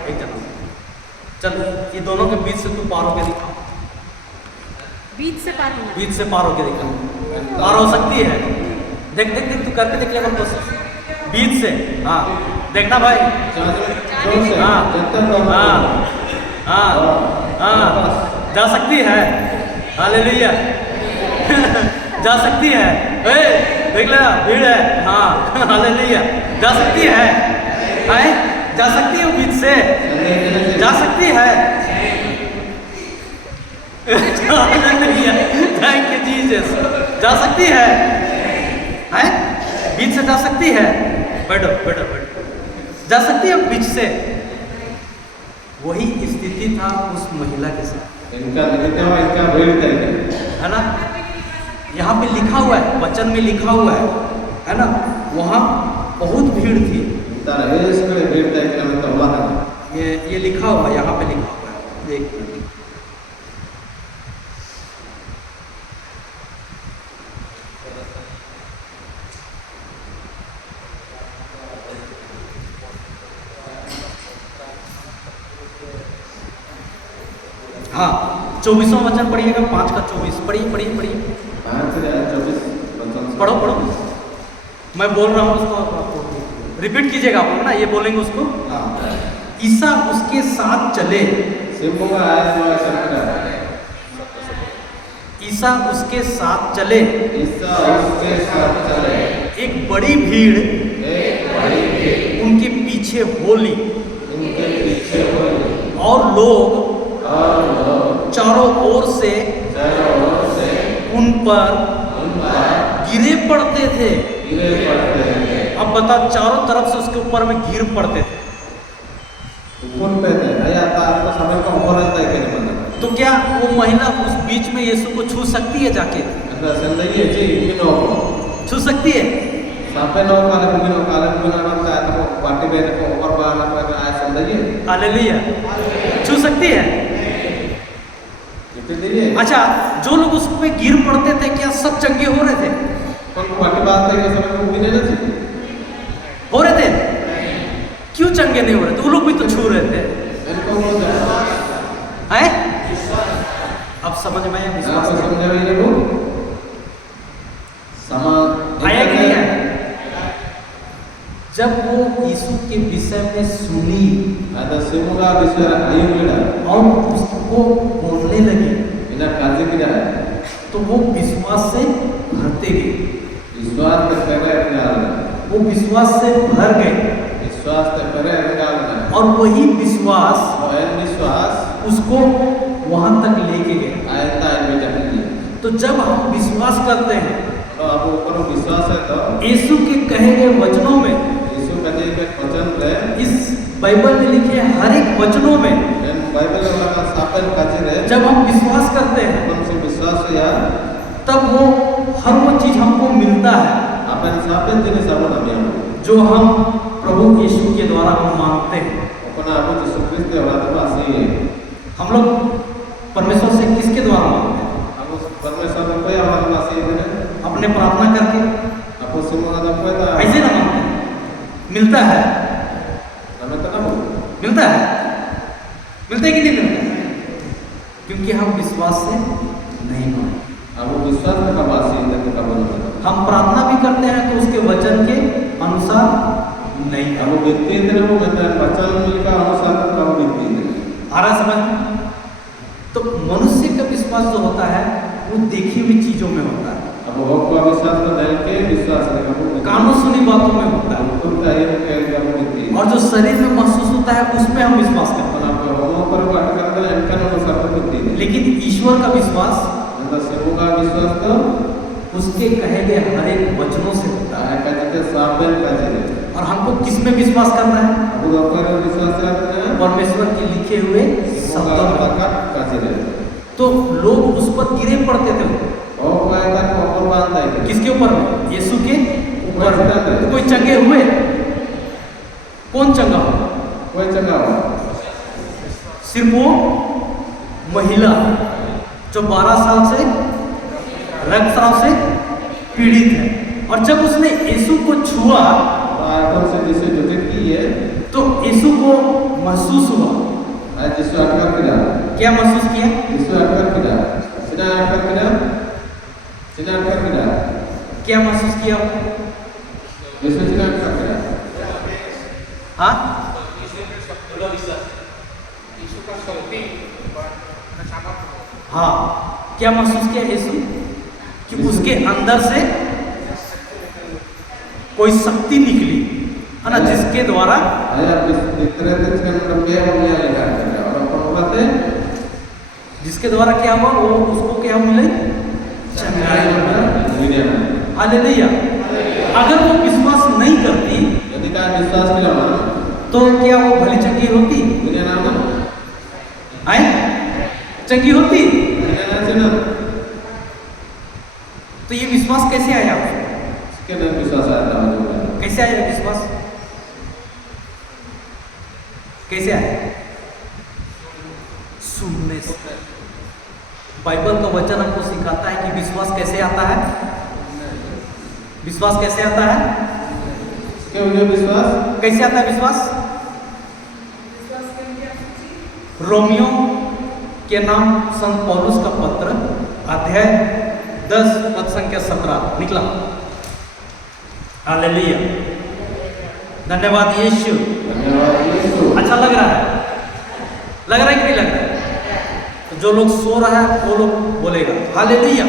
चल, ये दोनों के बीच से तू पार होके दिखा। बीच से पार होना। बीच से पार होके दिखा। पार हो सकती है? देख तू करके देख ले कोशिश। बीच से, हाँ, देखना भाई। हाँ, जा सकती है। हालेलुया। जा सकती है। देख ले, भीड़ है। हाँ, हालेलुया। जा सकती है? जा सकती है? बीच से जा सकती है? Thank you Jesus. जा सकती है? बीच से जा सकती है? बैठो। जा सकती है बीच से? वही स्थिति था उस महिला के साथ, है ना? यहाँ पे लिखा हुआ है, वचन में लिखा हुआ है ना? वहाँ बहुत भीड़ थी। ये लिखा हुआ है, यहाँ पे लिखा हुआ है, देख। हाँ, 24वां वचन पढ़िएगा, 5 का 24। पढ़िए। पढ़ो। मैं बोल रहा हूँ उसको रिपीट कीजिएगा आप लोग ना, ये बोलेंगे उसको। ईसा उसके साथ चले। ईसा उसके साथ चले। एक बड़ी भीड़ उनके पीछे हो ली और लोग चारों ओर से उन पर गिरे पड़ते थे। अब बता, चारों तरफ से उसके ऊपर में गिर पड़ते थे। तो क्या वो महिला उस बीच में यीशु को छू सकती है? जाके छू सकती है? हालेलुया। छू सकती है? अच्छा, जो लोग उस पे गिर पड़ते थे, क्या सब चंगे हो रहे थे? हो रहे थे? क्यों जब वो यीशु के विषय में सुनी Ada semua bicara ayam kita. और उसको बोलने लगे Ina kaji kita. तो वो विश्वास से भरते गए, Iswas terpere tinggal. वो विश्वास से भर गए Iswas terpere tinggal. और वही विश्वास Oil iswas. उसको वहां तक लेके गए। Ayat ayat bicara ini. तो जब हम विश्वास करते हैं Kalau aku kalau biswas itu, यीशु के कहे गए वचनों में, Yesus kaji ke वचन ले. इस बाइबल में लिखे हर एक वचनों में Dan Bible orang sampai kaji ले. जब हम विश्वास करते हैं Kalau si biswas ya, तब वो हर वो चीज हमको मिलता है apa yang sampai jenis apa namanya? जो हम प्रभु यीशु के द्वारा हम मांगते हैं। Karena aku Yesus Kristus orang itu masih. हम लोग परमेश्वर से किसके द्वारा मांगते हैं? Aku परमेश्वर को या orang masih ini. अपने प्रार्थना करके, Aku semua ada apa itu? ऐसे ना मांगते हैं। मिलता है, Kami kenapa? मिलता है, मिलता है कि नहीं मिलता है? क्योंकि हम विश्वास से नहीं मांगते। Aku biswas mereka masih dan mereka benar. हम प्रार्थना भी करते हैं तो उसके वचन के अनुसार नहीं करते। Kamu bukti itu kamu benar baca mereka अनुसार kamu bukti itu. आ रहा समझ? तो मनुष्य का विश्वास जो होता है वो देखी हुई चीजों में होता है, Kamu hokwa biswas itu dari ke biswas dari kamu. कानों सुनी बातों में होता है, Hukum tadi kayak kamu bukti. और जो शरीर में महसूस होता है उसमें हम विश्वास करते Kenapa homo per baca kata yang kan अनुसार itu bukti. हैं। लेकिन ईश्वर का विश्वास Anda semoga biswas itu उसके कहे गए हर एक वचनों से होता है। kaji itu sampai kaji. और हमको किस में विश्वास करना है? Aku dokter biswas itu परमेश्वर के लिखे हुए शब्दों semoga में। bakat kaji. तो लोग उस पर गिरे पड़ते थे, Oh, mereka korban itu. किसके ऊपर में? यीशु के ऊपर। तो कोई चंगे हुए? कौन चंगा हुआ? Kau cakap. सिर्फ वो महिला जो 12 साल से रक्तस्राव से पीड़ित है, और जब उसने यीशु को छुआ Walaupun sedih joget kiye, तो यीशु को महसूस हुआ। Yesus akan tidak. क्या महसूस किया? Yesus akan tidak. Sedang akan tidak. Sedang akan tidak. क्या महसूस किया? Yesus sedang akan tidak. हाँ, यीशु का शक्ति सामर्थ हाँ, क्या महसूस किया यीशु? कि उसके अंदर से कोई शक्ति निकली है ना, जिसके द्वारा Ayat diteruskan sampai orang lihat. Orang perempuan जिसके द्वारा क्या हुआ, वो उसको क्या मिले? चंगाई। dunia. हालेलुया। अगर वो विश्वास नहीं करती Jadi kan biswas bilang, तो क्या वो भली चंगी होती? dunia nama. आए चंगी होती? Dunia nasional. तो ये विश्वास कैसे आया? Sekian biswas ada juga. कैसे आया विश्वास? कैसे आया? सुनने से। बाइबल का वचन हमको सिखाता है कि विश्वास कैसे आता है। विश्वास कैसे आता है? Sekian punya biswas. कैसे आता है विश्वास? रोमियो के नाम संत पौलुस का पत्र अध्याय 10 पद संख्या 17 निकला। हालेलुया, धन्यवाद यीशु। धन्यवाद Yesus. अच्छा लग रहा है? लग रहा है कि नहीं लग रहा है? तो जो लोग सो रहा है वो लोग बोलेगा hallelujah.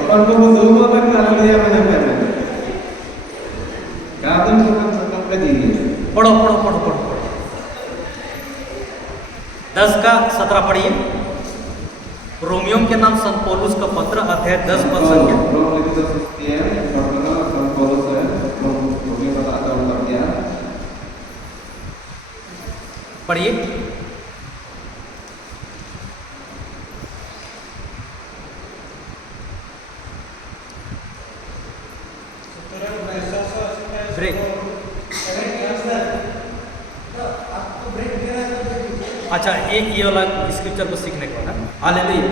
Apa kamu dulu kan kalau dia menyampaikan? Kamu bukan tetap kaji. पढ़ो पढ़ो पढ़ो पढ़ो 10 का 17 पढ़िए। रोमियो के नाम संत पौलुस का पत्र अध्याय 10 पद संख्या। Belum itu sekian, karena kalau saya belum kata ada untuk dia. पढ़िए। ब्रेक। अच्छा, ये वाला स्क्रिप्चर को सीखने को है। हालेलुया।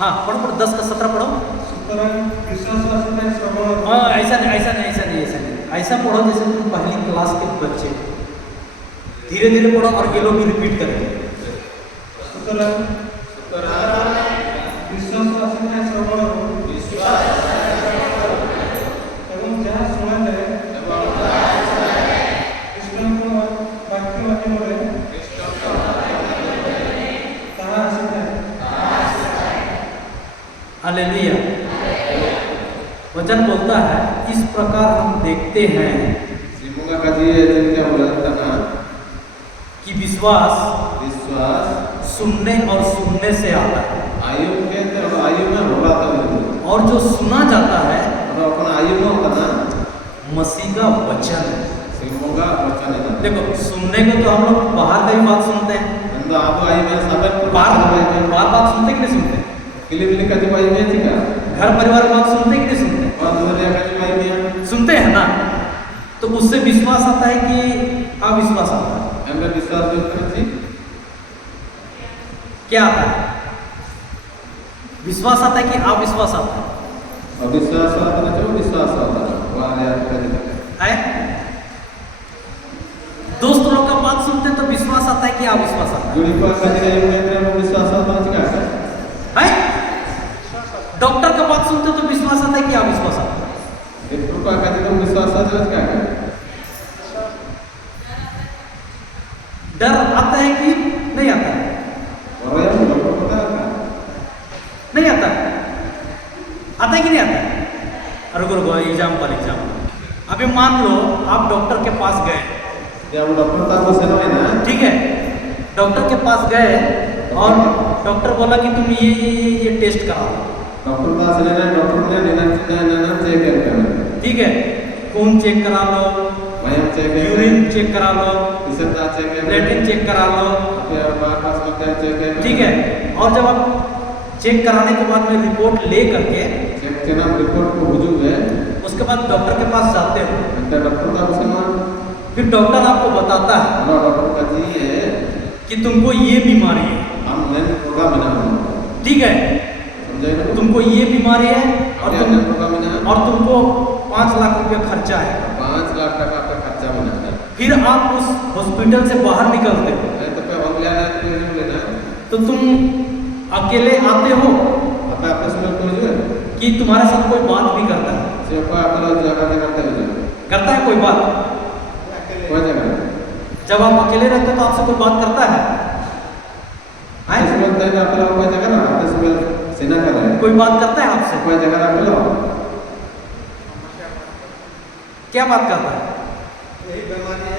हाँ पढ़ो पढ़ो 10 का 17 पढ़ो। हाँ ऐसा नहीं ऐसा नहीं ऐसा नहीं ऐसा नहीं ऐसा पढ़ो जैसे तुम पहली क्लास के बच्चे। धीरे धीरे पढ़ो और ये लोग भी रिपीट करेंगे। সুতরাং বিশ্বাস আসিଥାଏ শ্রবণରୁ ଏବଂ ଯାହା ଶୁଣାଯାଏ କୃଷ୍ଣଙ୍କ ବାକ୍ୟ ମାଧ୍ୟମରେ ତାହା ଆସିଥାଏ। हालेलुया। वचन बोलता है इस प्रकार हम देखते हैं Simunga kaji क्या बोला था कि विश्वास विश्वास सुनने और सुनने से आता है, आयु के अंदर आयु में होगा था और जो सुना जाता है और अपन आयु में होगा ना मसीह का वचन है। सिमुगा वचन है देखो, सुनने को तो हम लोग बाहर का ही बात सुनते हैं, तो आप आयु में सब बाहर बात सुनते कि नहीं सुनते? किले का जो आयु में थी का घर परिवार बात सुनते कि नहीं सुनते? और दूसरे का जो आयु में सुनते हैं ना। तो उससे विश्वास आता है कि अविश्वास आता है? हमें विश्वास जो करती क्या आता है? विश्वास आता है कि अविश्वास आता है? अविश्वास आता है जो विश्वास आता है वहाँ यार है? दोस्त लोग का बात सुनते हैं तो विश्वास आता है कि अविश्वास आता जुड़ी पर कभी आयु में विश्वास आता है क्या है? डॉक्टर का बात सुनते तो विश्वास आता है कि अविश्वास आता है? एक रुपया का जो विश्वास आता है क्या डर आता है कि नहीं आता है? और ये डॉक्टर पता है नहीं आता है? आता है कि नहीं आता है? रुको एग्जाम्पल अभी मान लो आप डॉक्टर के पास गए, या वो डॉक्टर था वो सेना है ना ठीक है, डॉक्टर के पास गए और डॉक्टर बोला कि तुम ये टेस्ट कराओ, डॉक्टर पास लेना डॉक्टर ने लेना चेक करना ठीक है, खून चेक करा लो, वयम चेक यूरिन चेक करा लो, विसर्जन चेक प्लेटिन चेक करा लो, फिर पास में चेक ठीक है। और जब आप चेक कराने के बाद में रिपोर्ट ले करके चेक के नाम रिपोर्ट को हुजूम है उसके बाद डॉक्टर के पास जाते हो, डॉक्टर का मुसलमान फिर डॉक्टर आपको बताता है डॉक्टर का जी है कि तुमको ये बीमारी है, हम मैं प्रोग्राम बना ठीक है, समझे ना तुमको ये बीमारी है और प्रोग्राम बना तुमको 5 लाख रुपया खर्चा है। 5 लाख टका का खर्चा बना है फिर आप उस हॉस्पिटल से बाहर निकलते हो तो पे हम लेना लेना तो तुम अकेले आते हो आप आपस में कोई जो कि तुम्हारे साथ कोई बात भी करता है? से कोई अपना जगह करते हो करता है कोई बात? कोई जगह जब आप अकेले रहते हो तो आपसे कोई बात करता है? इसमें तो अपना कोई जगह ना आपस में सेना कर रहा है कोई बात करता है आपसे? कोई जगह रख लो क्या बात करता है? यही बीमारी है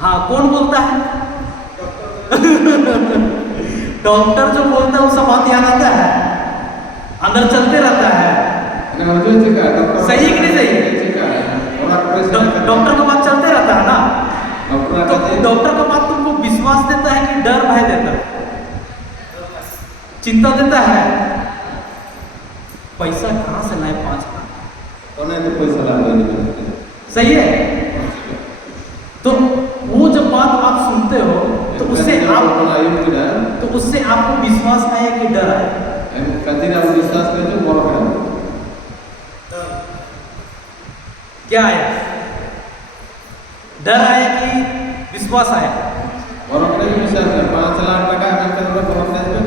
हाँ, कौन बोलता है? डॉक्टर जो बोलता है वो सब बात याद आता है, अंदर चलते रहता है। सही कि नहीं सही? डॉक्टर का बात चलते रहता है ना, तो डॉक्टर का बात तुमको विश्वास देता है कि डर भय देता है, चिंता देता है? पैसा कहाँ से लाए 5 लाख? तो पैसा लगा सही है। तो वो जब बात आप सुनते हो तो उससे आपको विश्वास आया कि डर आया? विश्वास कर जो बोल रहा क्या आया? डर आया कि विश्वास आया? और अपने विश्वास है 5 लाख टका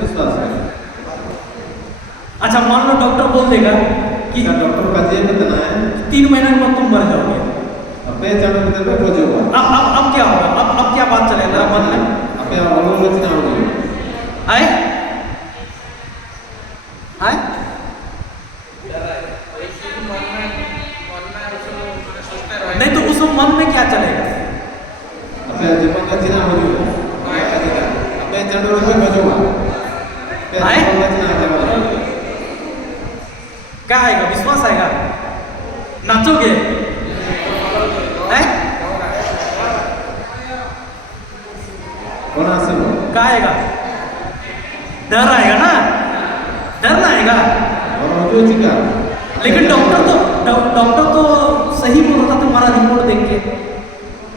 विश्वास है। अच्छा, मान लो डॉक्टर बोल देगा कि डॉक्टर का जे बताना है 3 महीने के बाद तुम मर जाओगे, अपने चलो भीतर में खोजो अब क्या होगा? अब क्या बात चलेगा मन में? अपने आलोचना होगी आए आए नहीं तो उस मन में क्या चलेगा? अपने जीवन का चिन्ह हो जो अपने चंडोर में खोजो आए क्या क्या आएगा? विश्वास आएगा? नाचोगे? हैं? कौन आसे क्या आएगा? डर आएगा ना? डर ना आएगा? और जो चिका लेकिन डॉक्टर तो सही बोल रहा था तुम्हारा रिपोर्ट देख के।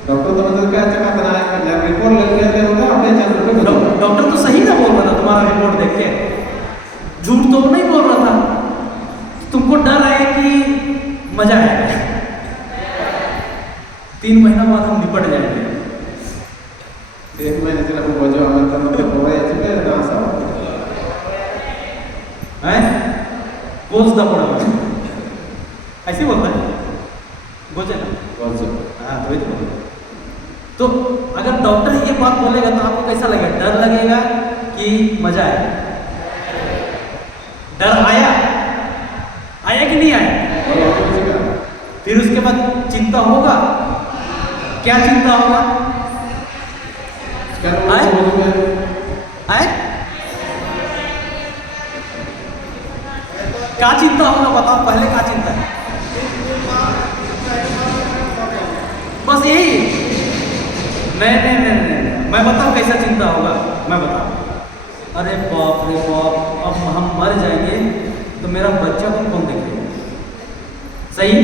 डॉक्टर तो मतलब क्या चका करा है रिपोर्ट लेके होगा अपने चंडोर में डॉक्टर तो सही ना बोल रहा था तुम्हारा रिपोर्ट देख के, झूठ तो नहीं बोल रहा था। तुमको डर आया कि मजा आएगा? 3 महीना बाद हम निपट जाएंगे। एक महीने चला वो जो हमें तो वो है चुके ना सब हैं गोजदा पड़ा हुआ है। ऐसे बोलता है गोजे ना कौन सा हाँ तो वही तो बोल रहा हूँ। तो अगर डॉक्टर ये बात बोलेगा तो आपको कैसा लगेगा? डर लगेगा कि मजा आएगा? डर आया कि नहीं आया? फिर उसके बाद चिंता होगा। क्या चिंता होगा? आए? क्या चिंता होगा बताओ? पहले क्या चिंता है? बस यही। नहीं मैं बताऊं कैसा चिंता होगा? मैं बताऊं। अरे बाप रे बाप, अब हम मर जाएंगे तो मेरा बच्चा को कौन देखेगा? सही?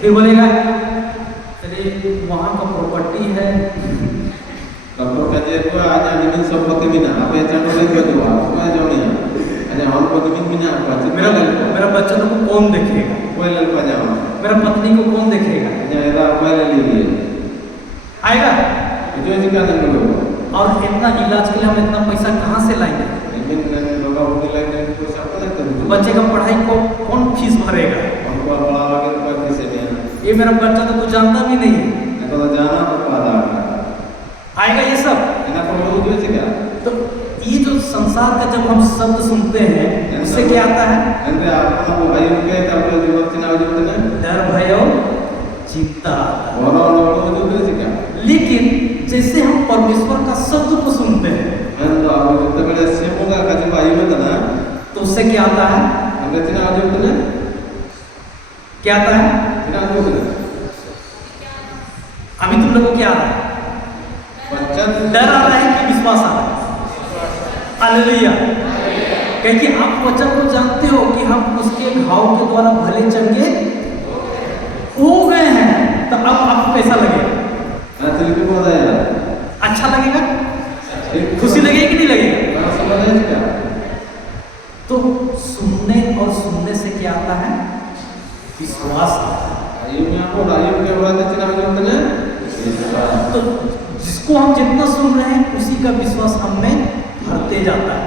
फिर बोलेगा अरे वहाँ का प्रॉपर्टी है। डॉक्टर कहते हैं कोई आज जमीन संपत्ति भी ना आप ऐसा तो नहीं बदलवा मैं जाऊँ नहीं अच्छा हम को जमीन भी ना आपका मेरा बच्चा को कौन देखेगा? कोई लड़का जाओ मेरा पत्नी को कौन देखेगा? अच्छा इधर मैं ले लीजिए आएगा? जो इसका नहीं लोग और इतना इलाज के लिए हम इतना पैसा कहाँ से लाएंगे? लेकिन लोग होने लगे तो सब नहीं करते बच्चे का पढ़ाई को कौन फीस भरेगा? हमको बड़ा लगे तो कोई फीस नहीं ये मेरा बच्चा तो तू जानता भी नहीं है। तो जाना तो पादा आएगा ये सब? इतना को लोग जो क्या तो ये जो संसार का जब हम शब्द सुनते हैं उससे क्या आता है? अंदर आपको भाई उनके तब जो जीवन चुनाव जो होते हैं डर भय और चिंता आता है। और लोग जो होते क्या लेकिन जैसे हम परमेश्वर का शब्द को सुनते हैं अंदर आप जो तबले से होगा का जो भाई होता ना तो उससे क्या आता है? अंदर चुनाव जो होते हैं क्या आता है? चुनाव जो होते हैं अभी तुम लोगों को क्या आ रहा है? बच्चा डर आ रहा है कि विश्वास आ रहा है? हालेलुया। क्योंकि आप वचन को जानते हो कि हम उसके घाव के द्वारा भले चंगे हो गए हैं। तो अब आपको कैसा लगेगा? आजकल की बात है यार अच्छा लगेगा? खुशी लगेगी कि नहीं लगेगा? समझ है क्या तो सुनने और सुनने से क्या आता है? विश्वास आता है। आयु में आपको आयु के बाद चुनाव जो होते हैं तो जिसको हम जितना सुन रहे हैं उसी का विश्वास हम में भरते जाता है।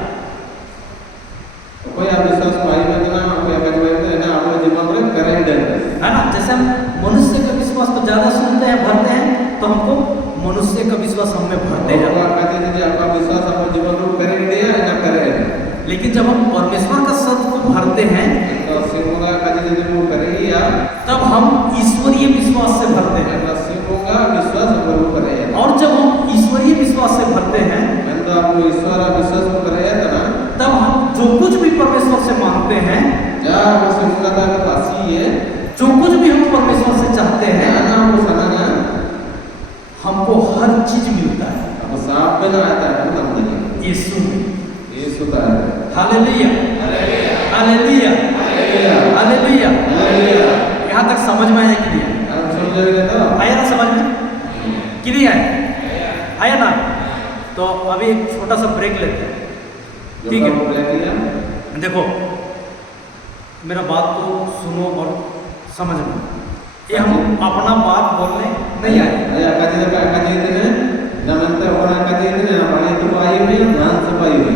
कोई आप विश्वास पाई में ना कोई अगर जो है ना अपने जीवन में करेंट है ना? जैसे हम मनुष्य का विश्वास तो ज्यादा सुनते हैं भरते हैं तो हमको मनुष्य का विश्वास हम में भरते जाता है। कहते हैं कि आपका विश्वास अपने जीवन में करेंट है या ना करेंट लेकिन जब हम परमेश्वर का शब्द को भरते हैं तो सिंहोगा कहते हैं कि वो करेगी या तब हम ईश्वरीय विश्वास से भरते हैं। सिंहोगा विश्वास पर वो करेगा और जब हम ईश्वरीय विश्वास से भरते हैं तो आपको ईश्वर विश्वास को करेगा ना तब हम जो कुछ भी परमेश्वर से मांगते हैं जा वो सिंहोगा का पास ही है जो कुछ भी हम परमेश्वर से चाहते हैं ना वो सनाना हमको हर चीज मिलता है। अब सांप में ना आता है तो नहीं यीशु में। यीशु का है हालेलुया हालेलुया हालेलुया। यहाँ तक समझ में आया कि नहीं? आप समझोगे तो आया ना समझ में कि नहीं आया? आया ना? तो अभी एक छोटा सा ब्रेक लेते हैं, ठीक है? देखो मेरा बात को सुनो और समझना। ये हम अपना बात बोलने नहीं आए। अरे आकाजी का आकाजी इतने ना मनते और आकाजी इतने ना पानी तो आई हुई ध्यान से पाई हुई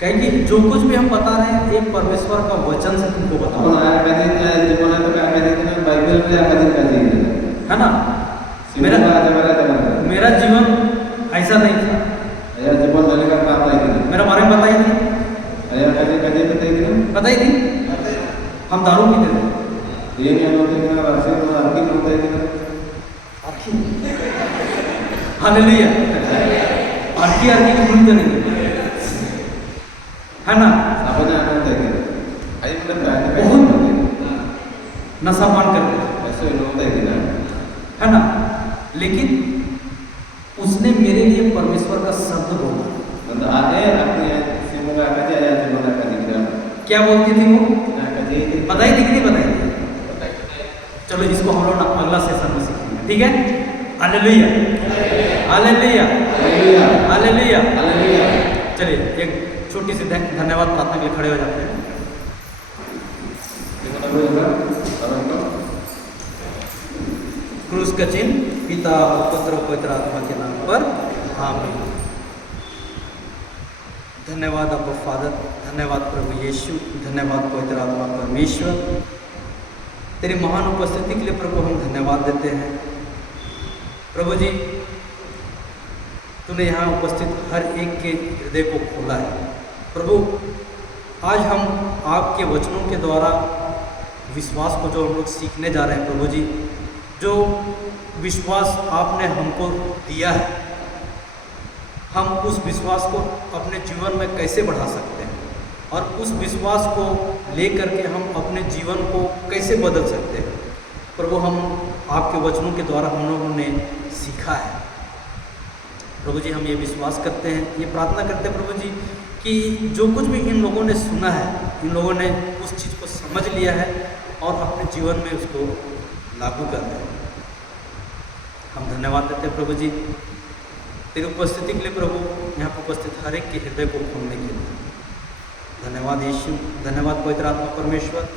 कहेंगे जो कुछ भी हम बता रहे हैं एक परमेश्वर का वचन से तुमको बताओ अपन आकाजी इतने जीवन है तो आकाजी इतने बाइबल में आकाजी का जी है ना? मेरा जीवन ऐसा नहीं था। अया जीवन वाले का प्राप्त है कि मेरा बारे में बताई थी अया आकाजी का जी बताई थी हम दारू पीते थे। ये नहीं होते कि ना राशि में आपकी होता है कि ना हालेलुया। आरकी की भूलते नहीं है ना? समझ आना होता है कि आई मतलब बहुत नशा पान करते थे ऐसे होता है कि ना है ना? लेकिन उसने मेरे लिए परमेश्वर का शब्द बोला। मतलब आगे अपने सिमोगा आकाजी आया जीवन आकाजी का क्या बोलती थी वो? आकाजी बताई थी कि नहीं बताई थी? चलो इसको हम लोग अगला सेशन में सीखेंगे, ठीक है? Hallelujah hallelujah hallelujah hallelujah. चलिए एक छोटी सी धन्यवाद प्रार्थना के लिए खड़े हो जाते हैं। क्रूस का चिन्ह पिता और पुत्र और पवित्र आत्मा के नाम पर आमीन। धन्यवाद अब्बा फादर, धन्यवाद प्रभु यीशु, धन्यवाद पवित्र आत्मा परमेश्वर। तेरी महान उपस्थिति के लिए प्रभु हम धन्यवाद देते हैं। प्रभु जी, तूने यहाँ उपस्थित हर एक के हृदय को खोला है। प्रभु, आज हम आपके वचनों के द्वारा विश्वास को जो हम लोग सीखने जा रहे हैं प्रभु जी, जो विश्वास आपने हमको दिया है, हम उस विश्वास को अपने जीवन में कैसे बढ़ा सकते हैं और उस विश्वास को लेकर के हम अपने जीवन को कैसे बदल सकते हैं। प्रभु, हम आपके वचनों के द्वारा हम लोगों ने सीखा है। प्रभु जी, हम ये विश्वास करते हैं, ये प्रार्थना करते हैं प्रभु जी कि जो कुछ भी इन लोगों ने सुना है, इन लोगों ने उस चीज़ को समझ लिया है और अपने जीवन में उसको लागू कर रहे हैं। हम धन्यवाद देते हैं प्रभु जी तेरी उपस्थिति के लिए प्रभु, यहाँ पर उपस्थित हर एक के हृदय को खोलने के लिए। धन्यवाद यीशु, धन्यवाद पवित्र आत्मा परमेश्वर।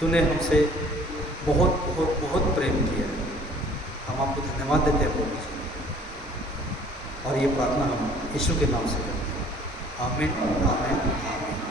तूने हमसे बहुत बहुत बहुत प्रेम किया है। हम आपको धन्यवाद देते हैं प्रभु जी, और ये प्रार्थना हम यीशु के नाम से करते हैं। आमीन, आमीन, आमीन।